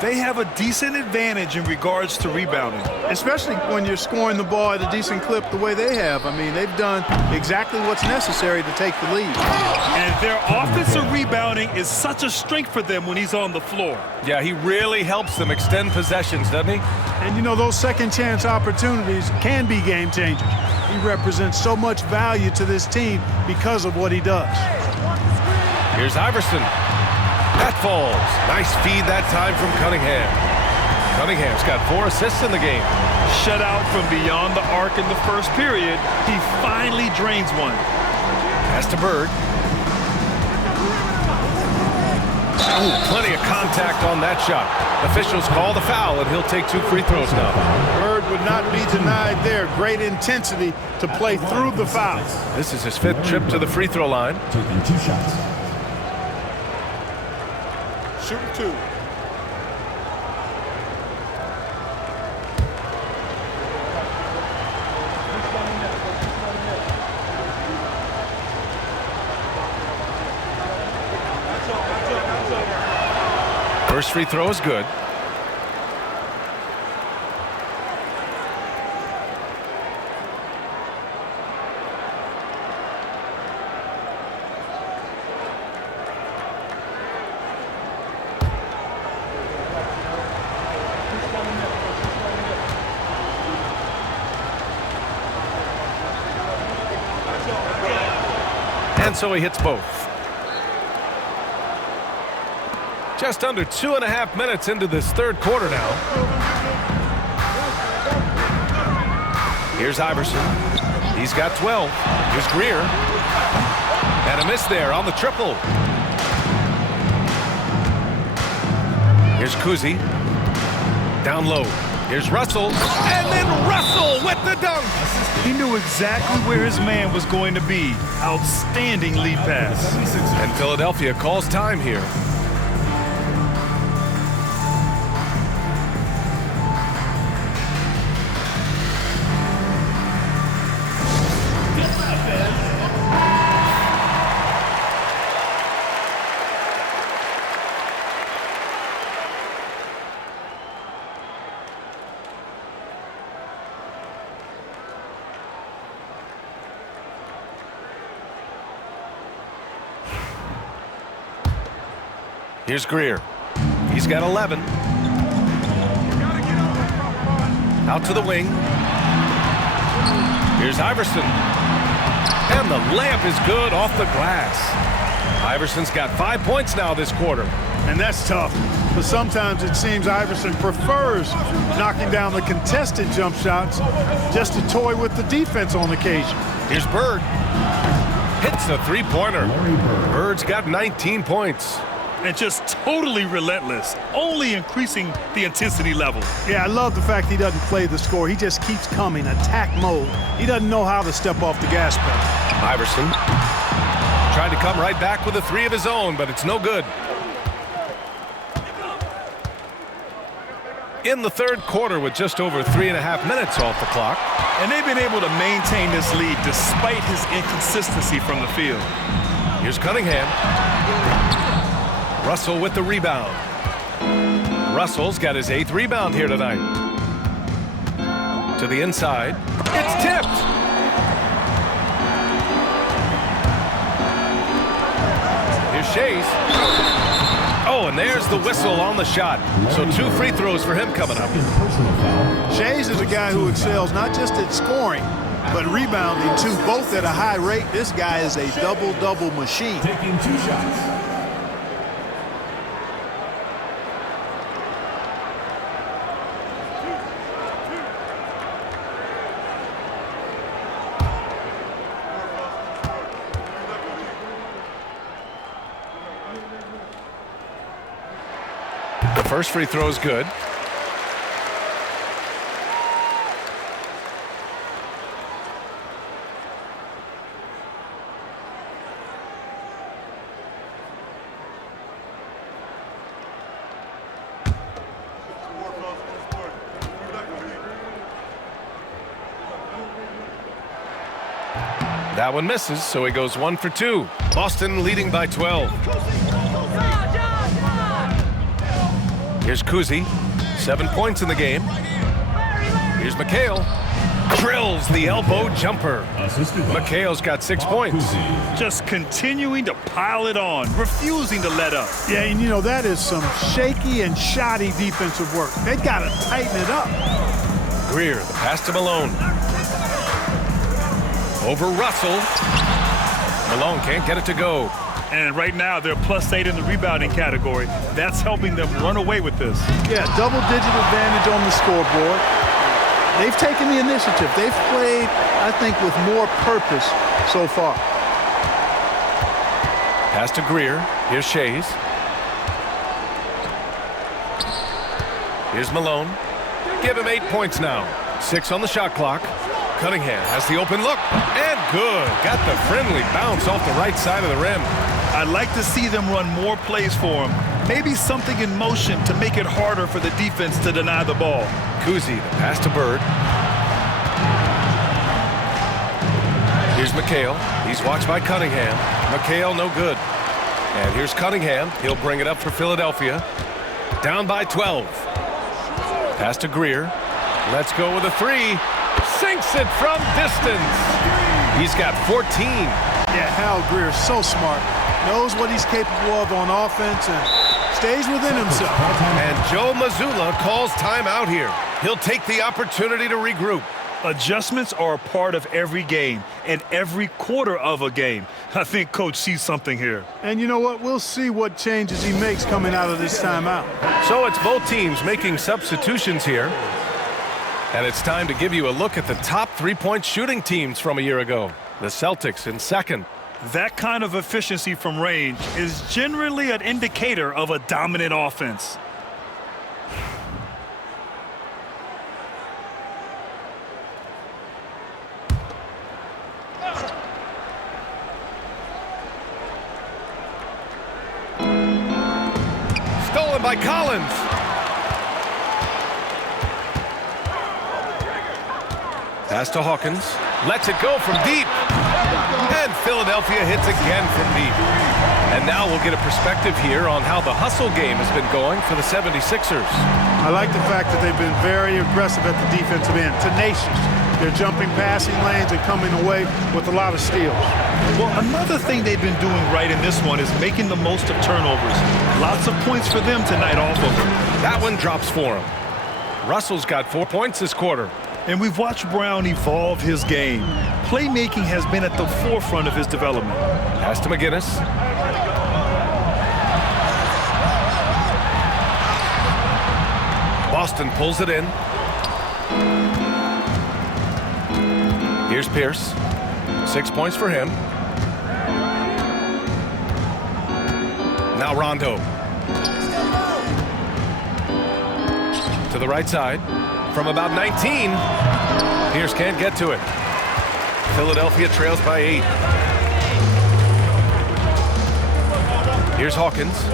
They have a decent advantage in regards to rebounding. Especially when you're scoring the ball at a decent clip the way they have. I mean, they've done exactly what's necessary to take the lead. And their offensive rebounding is such a strength for them when he's on the floor. Yeah, he really helps them extend possessions, doesn't he? And, you know, those second chance opportunities can be game changers. He represents so much value to this team because of what he does. Here's Iverson. That falls. Nice feed that time from Cunningham. Cunningham's got 4 assists in the game. Shut out from beyond the arc in the first period. He finally drains one. Pass to Bird. Oh, plenty of contact on that shot. Officials call the foul, and he'll take 2 free throws now. Bird would not be denied there. Great intensity to play through the foul. This is his 5th trip to the free throw line. Taking 2 shots. Shooting 2. First free throw is good. And so he hits both. Just under 2.5 minutes into this third quarter now. Here's Iverson. He's got 12. Here's Greer. And a miss there on the triple. Here's Kuzi. Down low. Here's Russell. And then Russell with the dunk. He knew exactly where his man was going to be. Outstanding lead pass. And Philadelphia calls time here. Here's Greer. He's got 11. Out to the wing. Here's Iverson. And the layup is good off the glass. Iverson's got 5 points now this quarter. And that's tough. But sometimes it seems Iverson prefers knocking down the contested jump shots just to toy with the defense on occasion. Here's Bird. Hits the three-pointer. Bird's got 19 points. And just totally relentless, only increasing the intensity level. Yeah, I love the fact he doesn't play the score. He just keeps coming, attack mode. He doesn't know how to step off the gas pedal. Iverson tried to come right back with a three of his own, but it's no good. In the third quarter with just over 3.5 minutes off the clock. And they've been able to maintain this lead despite his inconsistency from the field. Here's Cunningham. Russell with the rebound. Russell's got his 8th rebound here tonight. To the inside. It's tipped. Here's Shays. Oh, and there's the whistle on the shot. So 2 free throws for him coming up. Shays is a guy who excels not just at scoring, but rebounding too, both at a high rate. This guy is a double-double machine. Taking 2 shots. The first free throw is good. That one misses, so he goes 1 for 2. Boston leading by 12. Here's Kuzi, 7 points in the game. Here's McHale. Drills the elbow jumper. McHale's got 6 points. Just continuing to pile it on, refusing to let up. Yeah, and you know, that is some shaky and shoddy defensive work. They got to tighten it up. Greer, the pass to Malone. Over Russell. Malone can't get it to go. And right now, they're +8 in the rebounding category. That's helping them run away with this. Yeah, double-digit advantage on the scoreboard. They've taken the initiative. They've played, I think, with more purpose so far. Pass to Greer. Here's Shays. Here's Malone. Give him 8 points now. 6 on the shot clock. Cunningham has the open look. And good. Got the friendly bounce off the right side of the rim. I'd like to see them run more plays for him. Maybe something in motion to make it harder for the defense to deny the ball. Kuzi, the pass to Bird. Here's McHale. He's watched by Cunningham. McHale, no good. And here's Cunningham. He'll bring it up for Philadelphia. Down by 12. Pass to Greer. Let's go with a 3. Sinks it from distance. He's got 14. Yeah, Hal Greer, so smart. Knows what he's capable of on offense and stays within himself. And Joe Mazzulla calls timeout here. He'll take the opportunity to regroup. Adjustments are a part of every game and every quarter of a game. I think Coach sees something here. And you know what? We'll see what changes he makes coming out of this timeout. So it's both teams making substitutions here. And it's time to give you a look at the top 3-point shooting teams from a year ago. The Celtics in second. That kind of efficiency from range is generally an indicator of a dominant offense. Stolen by Collins. Pass to Hawkins. Lets it go from deep. And Philadelphia hits again from deep. And now we'll get a perspective here on how the hustle game has been going for the 76ers. I like the fact that they've been very aggressive at the defensive end, tenacious. They're jumping passing lanes and coming away with a lot of steals. Well, another thing they've been doing right in this one is making the most of turnovers. Lots of points for them tonight off of them. That one drops for him. Russell's got 4 points this quarter. And we've watched Brown evolve his game. Playmaking has been at the forefront of his development. Pass to McGinnis. Boston pulls it in. Here's Pierce. 6 points for him. Now Rondo. To the right side. From about 19. Pierce can't get to it. Philadelphia trails by 8. Here's Hawkins.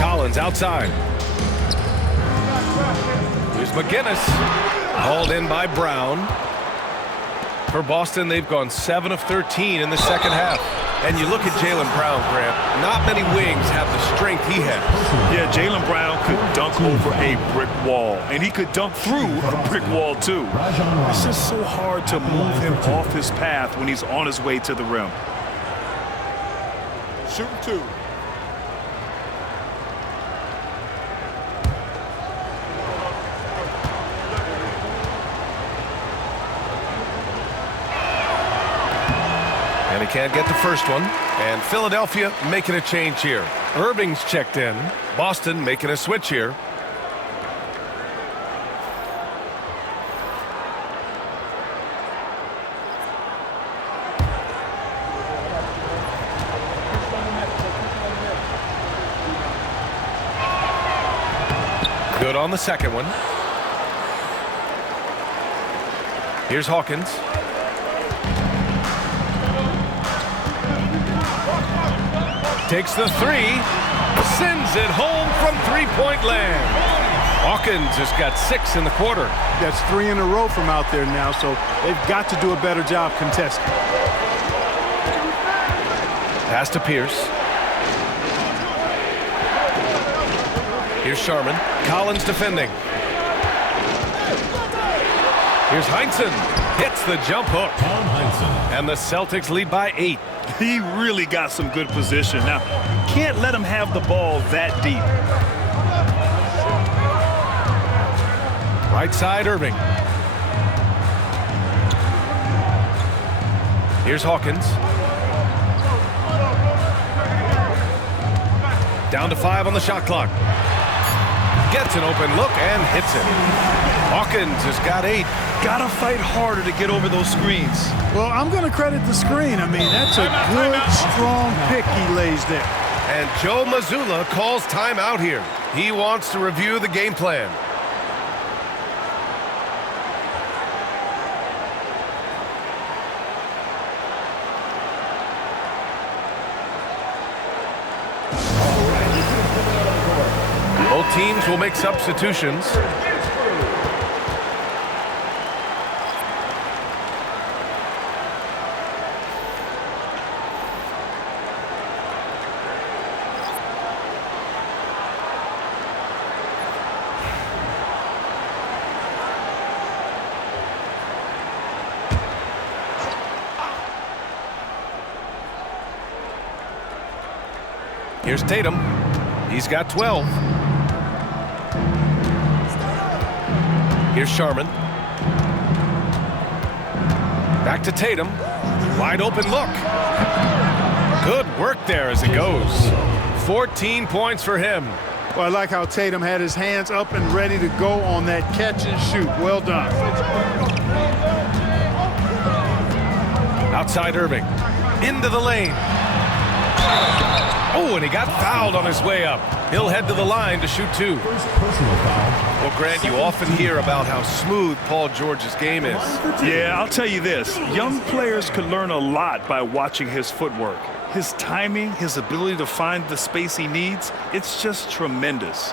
Collins outside. Here's McGinnis. Hauled in by Brown. For Boston, they've gone 7 of 13 in the second half. And you look at Jaylen Brown, Grant, not many wings have the strength he has. Yeah, Jaylen Brown could dunk over a brick wall, and he could dunk through a brick wall, too. It's just so hard to move him off his path when he's on his way to the rim. Shooting 2. And he can't get the first one. And Philadelphia making a change here. Irving's checked in. Boston making a switch here. Good on the second one. Here's Hawkins. Takes the 3, sends it home from three-point land. Hawkins has got 6 in the quarter. That's 3 in a row from out there now, so they've got to do a better job contesting. Pass to Pierce. Here's Sharman. Collins defending. Here's Heinsohn. Hits the jump hook. And the Celtics lead by 8. He really got some good position. Now, can't let him have the ball that deep. Right side, Irving. Here's Hawkins. Down to 5 on the shot clock. Gets an open look and hits it. Hawkins has got 8. Gotta fight harder to get over those screens. Well, I'm going to credit the screen. I mean, that's a good, strong pick he lays there. And Joe Mazzulla calls timeout here. He wants to review the game plan. Both teams will make substitutions. Here's Tatum. He's got 12. Here's Sharman. Back to Tatum. Wide open look. Good work there as it goes. 14 points for him. Well, I like how Tatum had his hands up and ready to go on that catch and shoot. Well done. Outside Irving. Into the lane. Oh, and he got fouled on his way up. He'll head to the line to shoot 2. Well, Grant, you often hear about how smooth Paul George's game is. Yeah, I'll tell you this. Young players could learn a lot by watching his footwork. His timing, his ability to find the space he needs, it's just tremendous.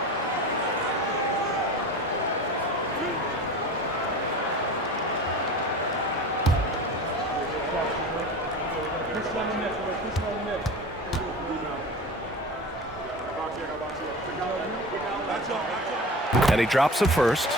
That's all. And he drops it first.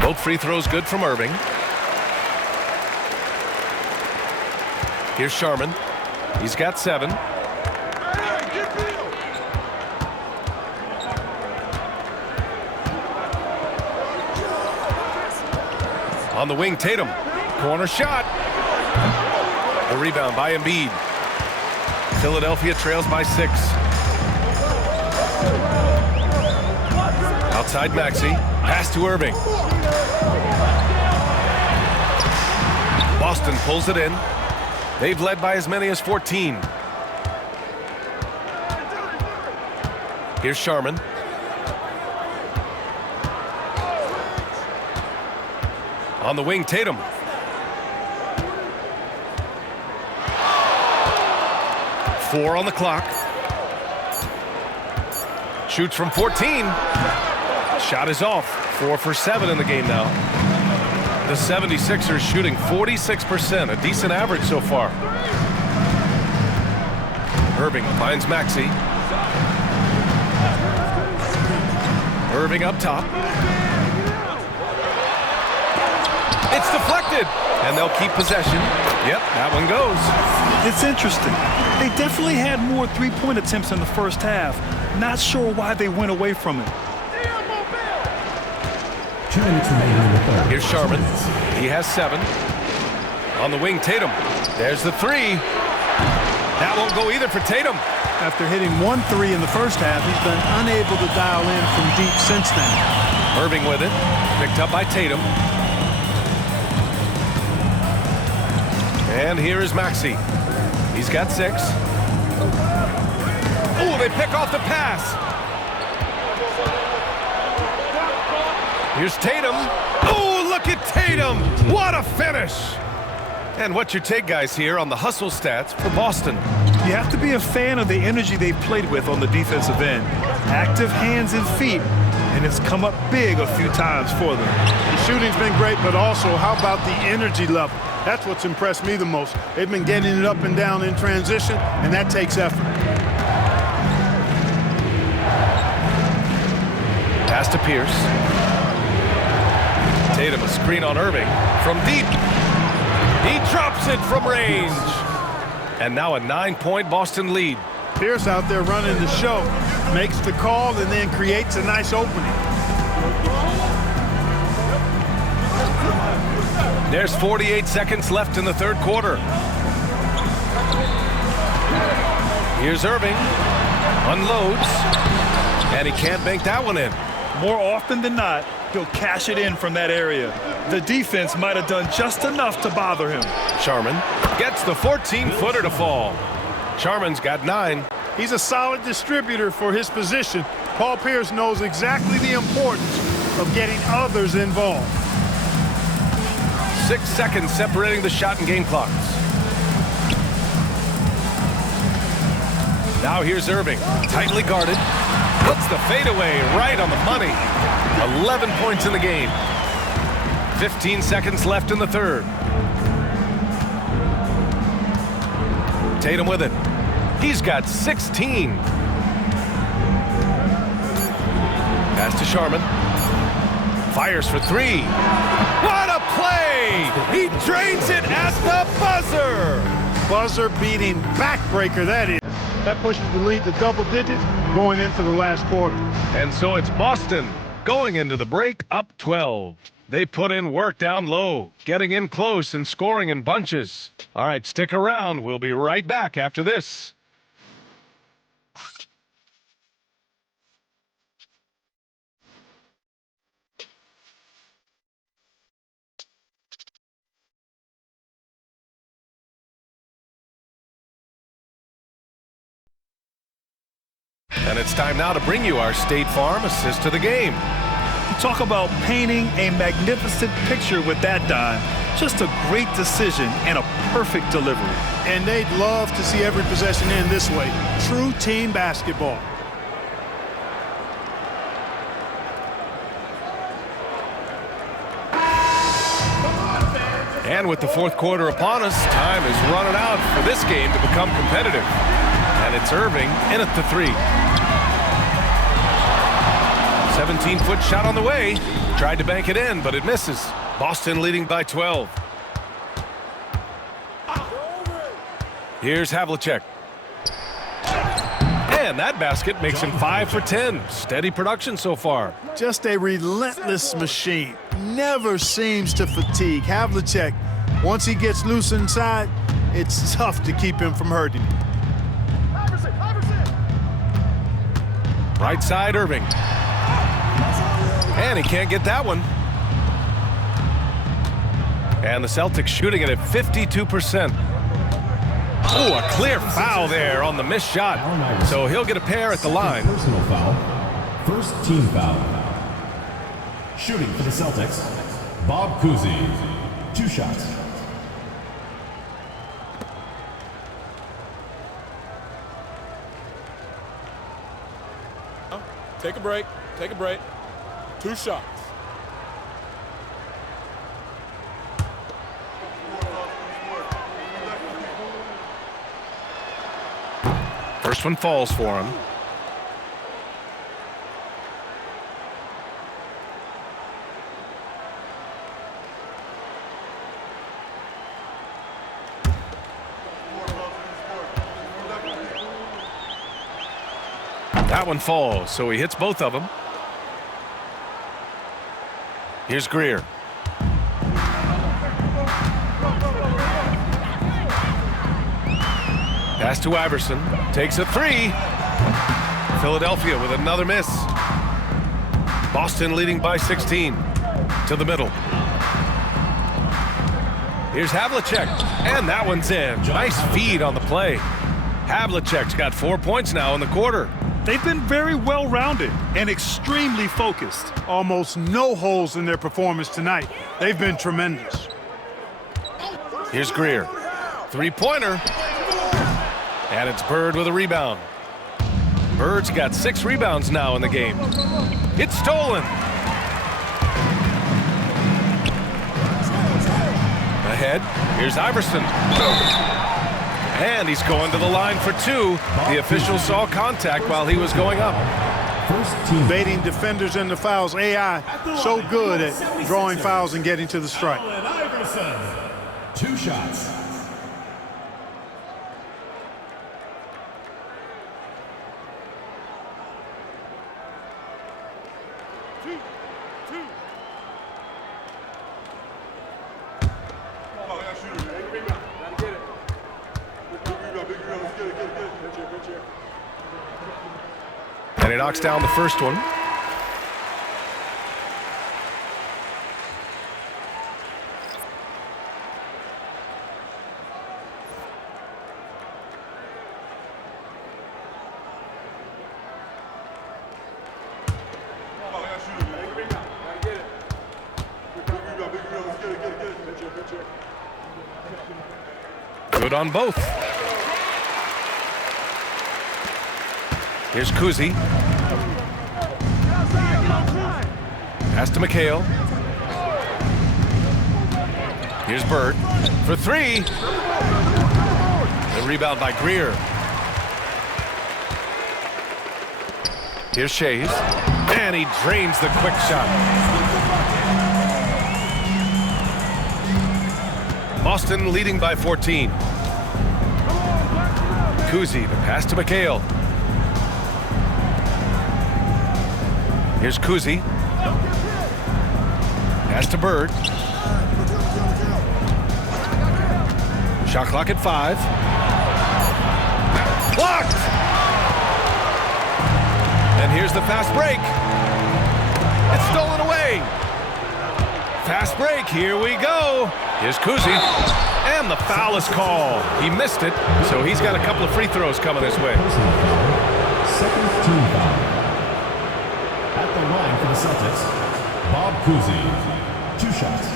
Both free throws good from Irving. Here's Sharman. He's got 7. On the wing, Tatum. Corner shot. The rebound by Embiid. Philadelphia trails by 6. Outside Maxey. Pass to Irving. Boston pulls it in. They've led by as many as 14. Here's Sharman. On the wing, Tatum. Four on the clock. Shoots from 14. Shot is off. 4 for 7 in the game now. The 76ers shooting 46%, a decent average so far. Irving finds Maxey. Irving up top. It's deflected, and they'll keep possession. Yep, that one goes. It's interesting. They definitely had more three-point attempts in the first half. Not sure why they went away from it. 2 minutes remaining in the third. Here's Sharman. He has 7. On the wing, Tatum. There's the 3. That won't go either for Tatum. After hitting 1 3 in the first half, he's been unable to dial in from deep since then. Irving with it. Picked up by Tatum. And here is Maxey. He's got 6. Oh, they pick off the pass. Here's Tatum. Oh, look at Tatum. What a finish. And what's your take, guys, here on the hustle stats for Boston? You have to be a fan of the energy they've played with on the defensive end. Active hands and feet, and it's come up big a few times for them. The shooting's been great, but also how about the energy level? That's what's impressed me the most. They've been getting it up and down in transition, and that takes effort. Pass to Pierce. Tatum a screen on Irving from deep. He drops it from range. And now a 9-point Boston lead. Pierce out there running the show. Makes the call and then creates a nice opening. There's 48 seconds left in the third quarter. Here's Irving. Unloads. And he can't bank that one in. More often than not, he'll cash it in from that area. The defense might have done just enough to bother him. Sharman gets the 14-footer to fall. Sharman's got 9. He's a solid distributor for his position. Paul Pierce knows exactly the importance of getting others involved. 6 seconds separating the shot and game clocks. Now here's Irving, tightly guarded. Puts the fadeaway right on the money. 11 points in the game. 15 seconds left in the third. Tatum with it. He's got 16. Pass to Sharman. Fires for 3. What a play! He drains it at the buzzer! Buzzer-beating backbreaker, that is. That pushes the lead to double digits going into the last quarter. And so it's Boston going into the break up 12. They put in work down low, getting in close and scoring in bunches. All right, stick around. We'll be right back after this. And it's time now to bring you our State Farm assist to the game. Talk about painting a magnificent picture with that dime. Just a great decision and a perfect delivery. And they'd love to see every possession end this way. True team basketball. And with the fourth quarter upon us, time is running out for this game to become competitive. And it's Irving in at the three. 17-foot shot on the way. Tried to bank it in, but it misses. Boston leading by 12. Here's Havlicek. And that basket makes him 5 for 10. Steady production so far. Just a relentless machine. Never seems to fatigue. Havlicek, once he gets loose inside, it's tough to keep him from hurting. Right side, Irving. And he can't get that one. And the Celtics shooting it at 52%. Oh, a clear foul there on the missed shot. So he'll get a pair at the line. Personal foul. First team foul. Shooting for the Celtics, Bob Cousy. 2 shots. Take a break. Take a break. 2 shots. First one falls for him. That one falls, so he hits both of them. Here's Greer. Pass to Iverson. Takes a three. Philadelphia with another miss. Boston leading by 16. To the middle. Here's Havlicek. And that one's in. Nice feed on the play. Havlicek's got 4 points now in the quarter. They've been very well-rounded and extremely focused. Almost no holes in their performance tonight. They've been tremendous. Here's Greer. Three-pointer. And it's Bird with a rebound. Bird's got 6 rebounds now in the game. It's stolen. Ahead. Here's Iverson. And he's going to the line for 2. The official saw contact while he was going up. First team. Baiting defenders into fouls. AI so good at drawing fouls and getting to the strike. Iverson. 2 shots. And he knocks down the first one. Good on both. Here's Cousy. Pass to McHale. Here's Bird for 3. The rebound by Greer. Here's Shays. And he drains the quick shot. Boston leading by 14. Cousy, the pass to McHale. Here's Cousy. Pass to Bird. Shot clock at 5. Blocked! And here's the fast break. It's stolen away. Fast break, here we go. Here's Cousy. And the foul is called. He missed it, so he's got a couple of free throws coming his way. Second team foul. At the line for the Celtics, Bob Cousy. 2 shots.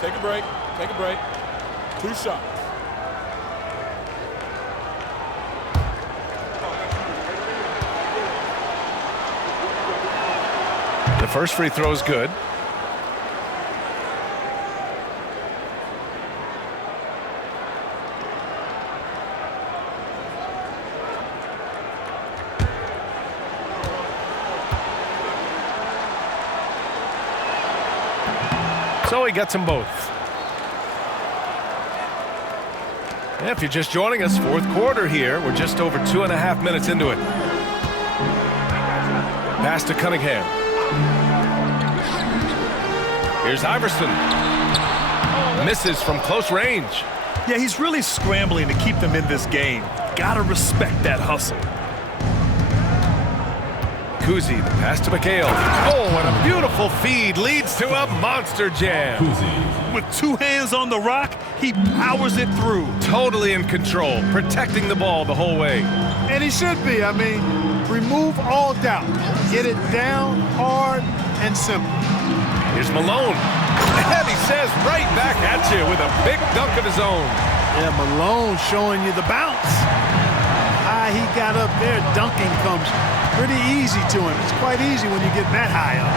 Take a break. Take a break. 2 shots. The first free throw is good. So he gets them both. And if you're just joining us, fourth quarter here. We're just over 2.5 minutes into it. Pass to Cunningham. Here's Iverson. Misses from close range. Yeah, he's really scrambling to keep them in this game. Gotta respect that hustle. Kuzi, the pass to McHale. Oh, and a beautiful feed leads to a monster jam. With 2 hands on the rock, he powers it through. Totally in control, protecting the ball the whole way. And he should be. I mean, remove all doubt. Get it down, hard, and simple. Here's Malone. And he says right back at you with a big dunk of his own. Yeah, Malone showing you the bounce. High he got up there, dunking comes pretty easy to him. It's quite easy when you get that high up.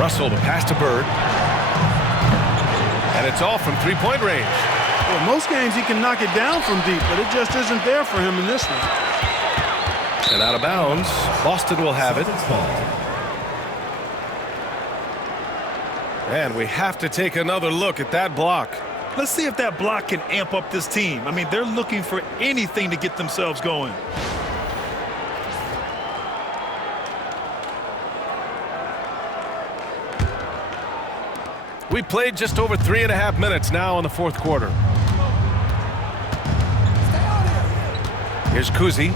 Russell, the pass to Bird. And it's all from three-point range. Well, most games he can knock it down from deep, but it just isn't there for him in this one. And out of bounds, Boston will have it. And we have to take another look at that block. Let's see if that block can amp up this team. I mean, they're looking for anything to get themselves going. We played just over 3.5 minutes now in the fourth quarter. Here's Kuzi.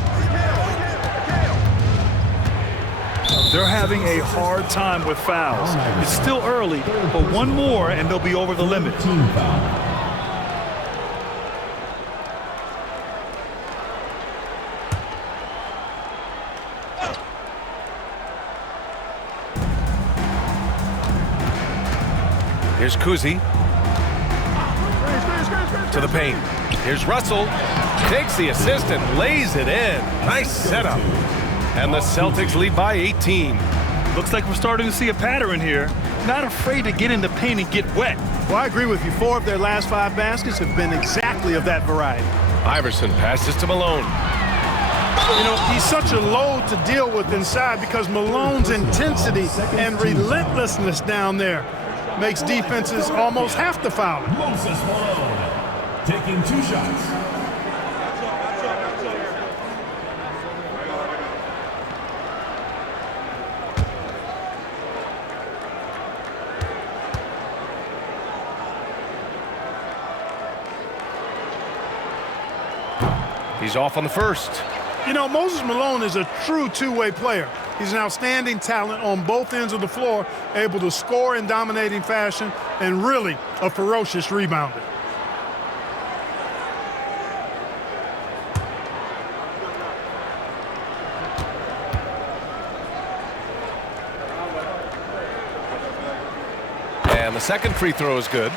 They're having a hard time with fouls. It's still early, but one more and they'll be over the limit. Here's Kuzi. To the paint. Here's Russell. Takes the assist and lays it in. Nice setup. And the Celtics lead by 18. Looks like we're starting to see a pattern here. Not afraid to get in the paint and get wet. Well, I agree with you. 4 of their last 5 baskets have been exactly of that variety. Iverson passes to Malone. You know, he's such a load to deal with inside because Malone's intensity and relentlessness down there makes defenses almost have to foul him. Moses Malone taking 2 shots. He's off on the first. You know, Moses Malone is a true two-way player. He's an outstanding talent on both ends of the floor, able to score in dominating fashion, and really a ferocious rebounder. And the second free throw is good.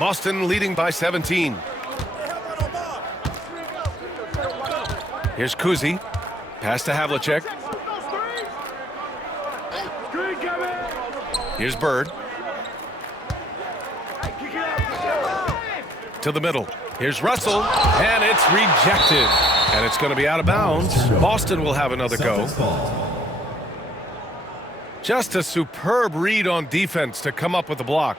Boston leading by 17. Here's Kuzi. Pass to Havlicek. Here's Bird. To the middle. Here's Russell. And it's rejected. And it's going to be out of bounds. Boston will have another go. Just a superb read on defense to come up with the block.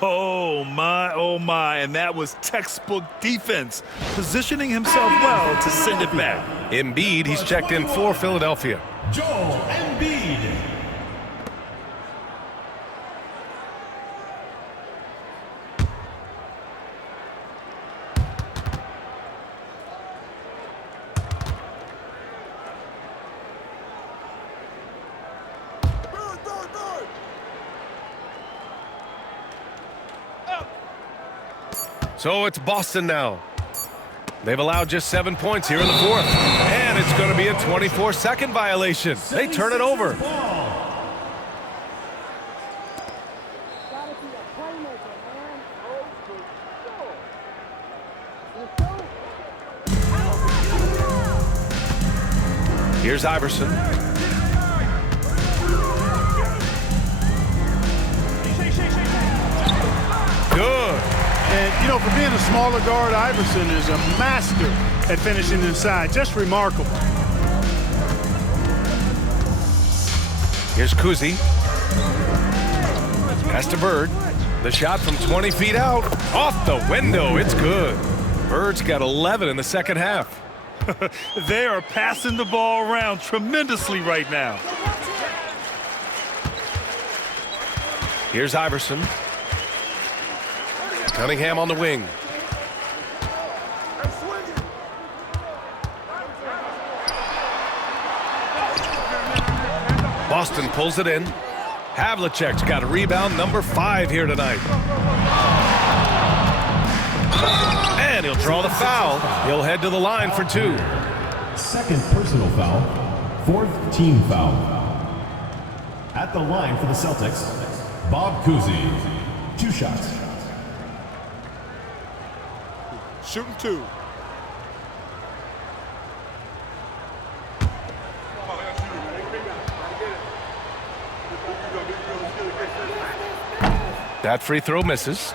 Oh my, and that was textbook defense, positioning himself well to send it back. Embiid, he's checked in for Philadelphia. Joel Embiid. So it's Boston now. They've allowed just 7 points here in the fourth. And it's going to be a 24-second violation. They turn it over. Here's Iverson. Good. And, you know, for being a smaller guard, Iverson is a master at finishing inside. Just remarkable. Here's Kuzi. Pass to Bird. The shot from 20 feet out. Off the window. It's good. Bird's got 11 in the second half. They are passing the ball around tremendously right now. Here's Iverson. Cunningham on the wing. Boston pulls it in. Havlicek's got a rebound, number 5 here tonight. And he'll draw the foul. He'll head to the line for 2. Second personal foul, 4th team foul. At the line for the Celtics, Bob Cousy. 2 shots. Shooting 2. That free throw misses.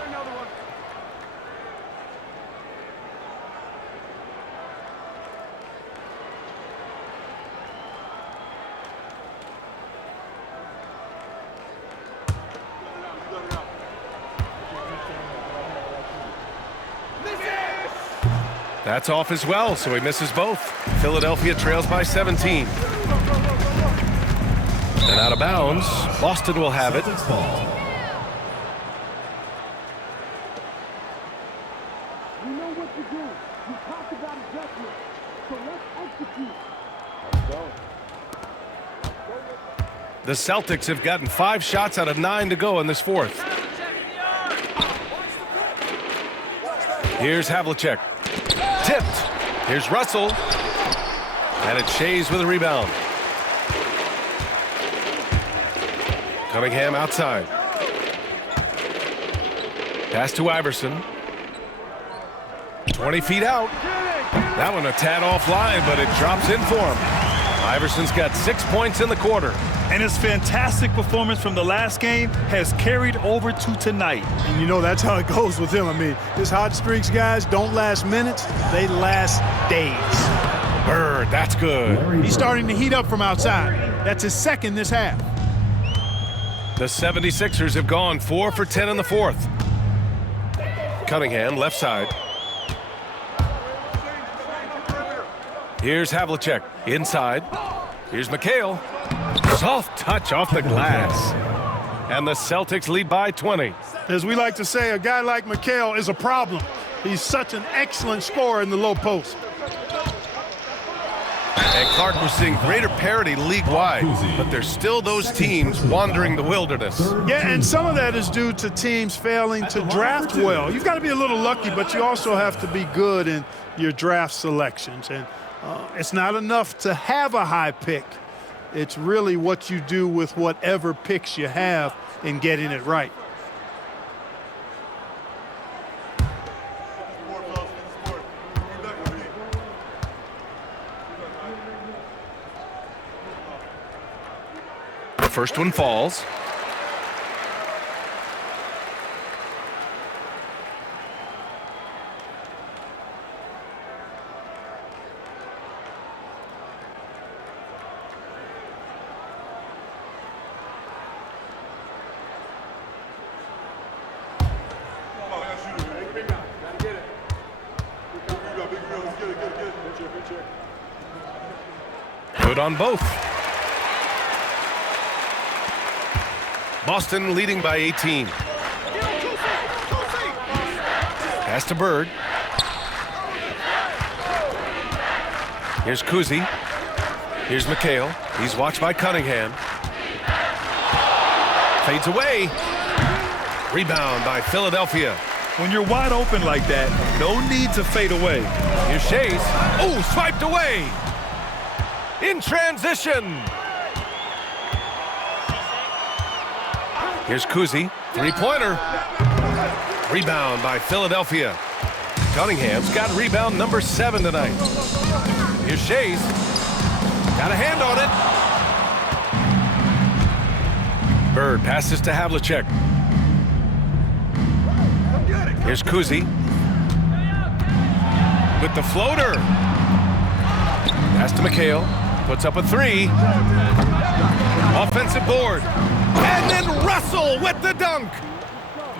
That's off as well, so he misses both. Philadelphia trails by 17. And out of bounds, Boston will have it. The Celtics have gotten 5 shots out of 9 to go in this fourth. Here's Havlicek. Tipped. Here's Russell. And it's Shays with a rebound. Cunningham outside. Pass to Iverson. 20 feet out. That one a tad offline, but it drops in for him. Iverson's got 6 points in the quarter. And his fantastic performance from the last game has carried over to tonight. And you know that's how it goes with him. I mean, his hot streaks, guys, don't last minutes. They last days. Bird, that's good. He's starting to heat up from outside. That's his second this half. The 76ers have gone 4 for 10 in the fourth. Cunningham, left side. Here's Havlicek, inside. Here's McHale. Soft touch off the glass. And the Celtics lead by 20. As we like to say, a guy like McHale is a problem. He's such an excellent scorer in the low post. And Clark, we're seeing greater parity league-wide, but there's still those teams wandering the wilderness. Yeah, and some of that is due to teams failing to draft well. You've got to be a little lucky, but you also have to be good in your draft selections. And it's not enough to have a high pick. It's really what you do with whatever picks you have in getting it right. The first one falls. Good on both. Boston leading by 18. Pass to Bird. Here's Kuzi. Here's McHale. He's watched by Cunningham. Fades away. Rebound by Philadelphia. When you're wide open like that, no need to fade away. Here's Shays. Oh, swiped away. In transition. Here's Kuzi. Three-pointer. Rebound by Philadelphia. Cunningham's got rebound number 7 tonight. Here's Shays. Got a hand on it. Bird passes to Havlicek. Here's Kuzi. With the floater. Pass to McHale. Puts up a three. Offensive board. And then Russell with the dunk.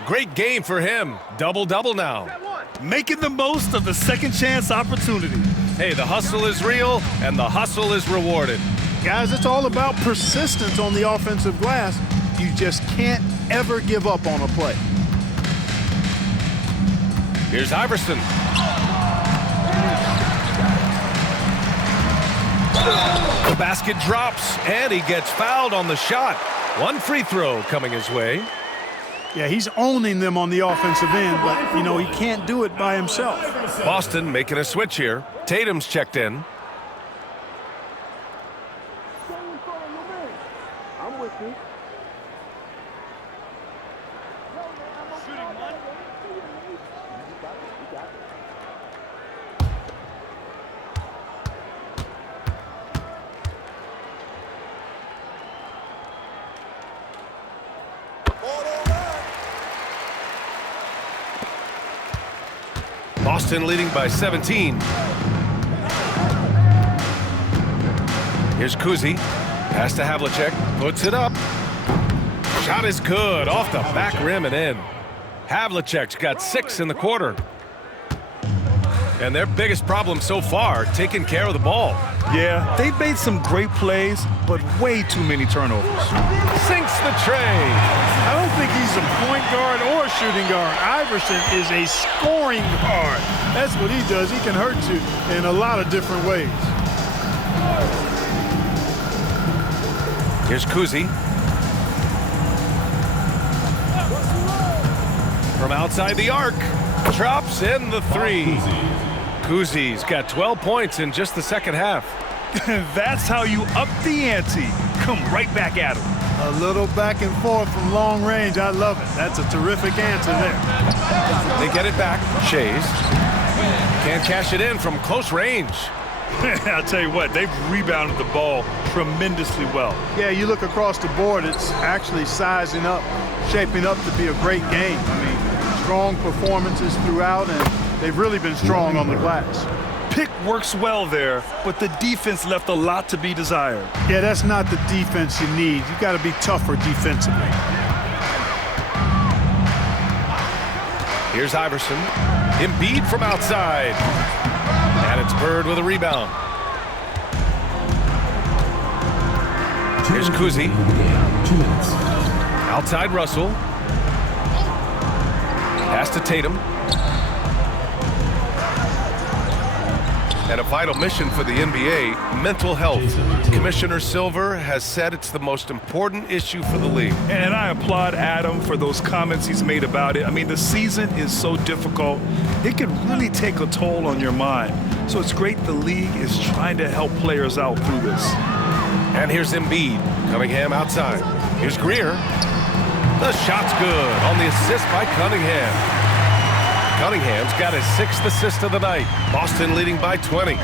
Great game for him. Double-double now. Making the most of the second chance opportunity. Hey, the hustle is real, and the hustle is rewarded. Guys, it's all about persistence on the offensive glass. You just can't ever give up on a play. Here's Iverson. The basket drops, and he gets fouled on the shot. One free throw coming his way. Yeah, he's owning them on the offensive end, but, you know, he can't do it by himself. Boston making a switch here. Tatum's checked in. Boston leading by 17. Here's Kuzi. Pass to Havlicek. Puts it up. Shot is good. Off the back rim and in. Havlicek's got 6 in the quarter. And their biggest problem so far, taking care of the ball. Yeah, they've made some great plays, but way too many turnovers. Sinks the tray. I don't think he's a point guard or a shooting guard. Iverson is a scoring guard. That's what he does. He can hurt you in a lot of different ways. Here's Kuzi. From outside the arc. Drops in the three. Kuzi's got 12 points in just the second half. That's how you up the ante. Come right back at him. A little back and forth from long range. I love it. That's a terrific answer there. They get it back. Shays. Can't cash it in from close range. I'll tell you what, they've rebounded the ball tremendously well. Yeah, you look across the board, it's actually sizing up, shaping up to be a great game. I mean, strong performances throughout, and they've really been strong on the glass. Pick works well there, but the defense left a lot to be desired. Yeah, that's not the defense you need. You got to be tougher defensively. Here's Iverson. Embiid from outside. And it's Bird with a rebound. Here's Kuzi. Outside Russell. Pass to Tatum. And a vital mission for the NBA, mental health. Commissioner Silver has said it's the most important issue for the league. And I applaud Adam for those comments he's made about it. I mean, the season is so difficult. It can really take a toll on your mind. So it's great the league is trying to help players out through this. And here's Embiid. Cunningham outside. Here's Greer. The shot's good on the assist by Cunningham. Cunningham's got his 6th assist of the night. Boston leading by 20.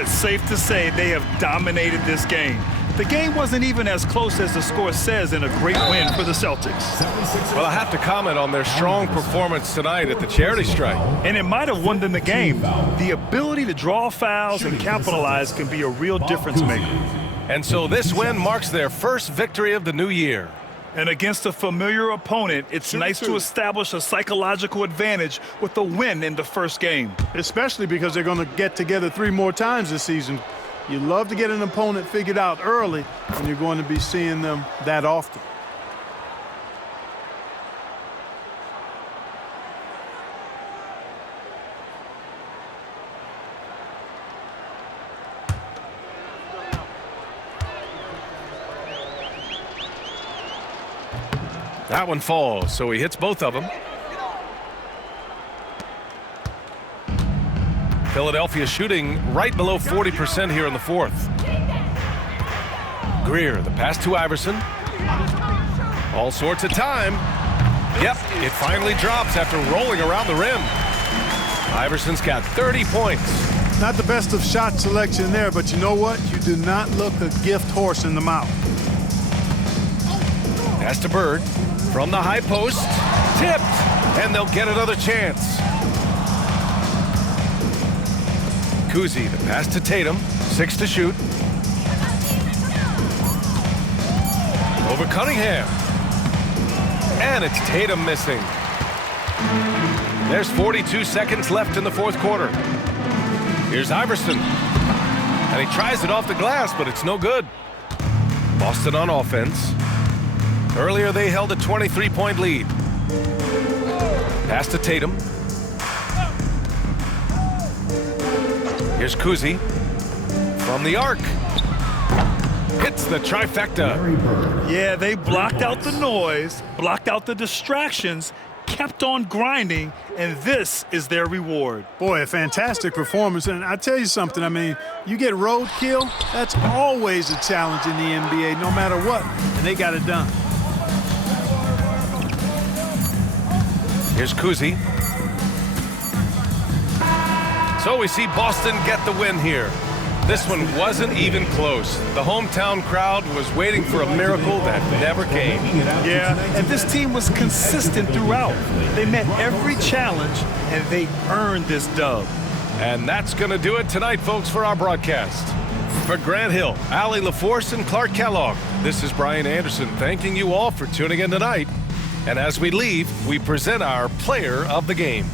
It's safe to say they have dominated this game. The game wasn't even as close as the score says in a great win for the Celtics. Well, I have to comment on their strong performance tonight at the charity strike. And it might have won them the game. The ability to draw fouls and capitalize can be a real difference maker. And so this win marks their first victory of the new year. And against a familiar opponent, it's nice to establish a psychological advantage with a win in the first game. Especially because they're going to get together 3 more times this season. You love to get an opponent figured out early, and you're going to be seeing them that often. That one falls, so he hits both of them. Philadelphia shooting right below 40% here in the 4th. Greer, the pass to Iverson. All sorts of time. Yep, it finally drops after rolling around the rim. Iverson's got 30 points. Not the best of shot selection there, but you know what? You do not look a gift horse in the mouth. Pass to Bird from the high post. Tipped, and they'll get another chance. Kuzi, the pass to Tatum. 6 to shoot. Over Cunningham. And it's Tatum missing. There's 42 seconds left in the fourth quarter. Here's Iverson. And he tries it off the glass, but it's no good. Boston on offense. Earlier, they held a 23-point lead. Pass to Tatum. Here's Kuzi from the arc. Hits the trifecta. Yeah, they blocked out the noise, blocked out the distractions, kept on grinding, and this is their reward. Boy, a fantastic performance. And I tell you something, I mean, you get roadkill, that's always a challenge in the NBA, no matter what, and they got it done. Here's Kuzi. So we see Boston get the win here. This one wasn't even close. The hometown crowd was waiting for a miracle that never came. Yeah, and this team was consistent throughout. They met every challenge, and they earned this dub. And that's going to do it tonight, folks, for our broadcast. For Grant Hill, Allie LaForce, and Clark Kellogg, this is Brian Anderson thanking you all for tuning in tonight. And as we leave, we present our player of the game.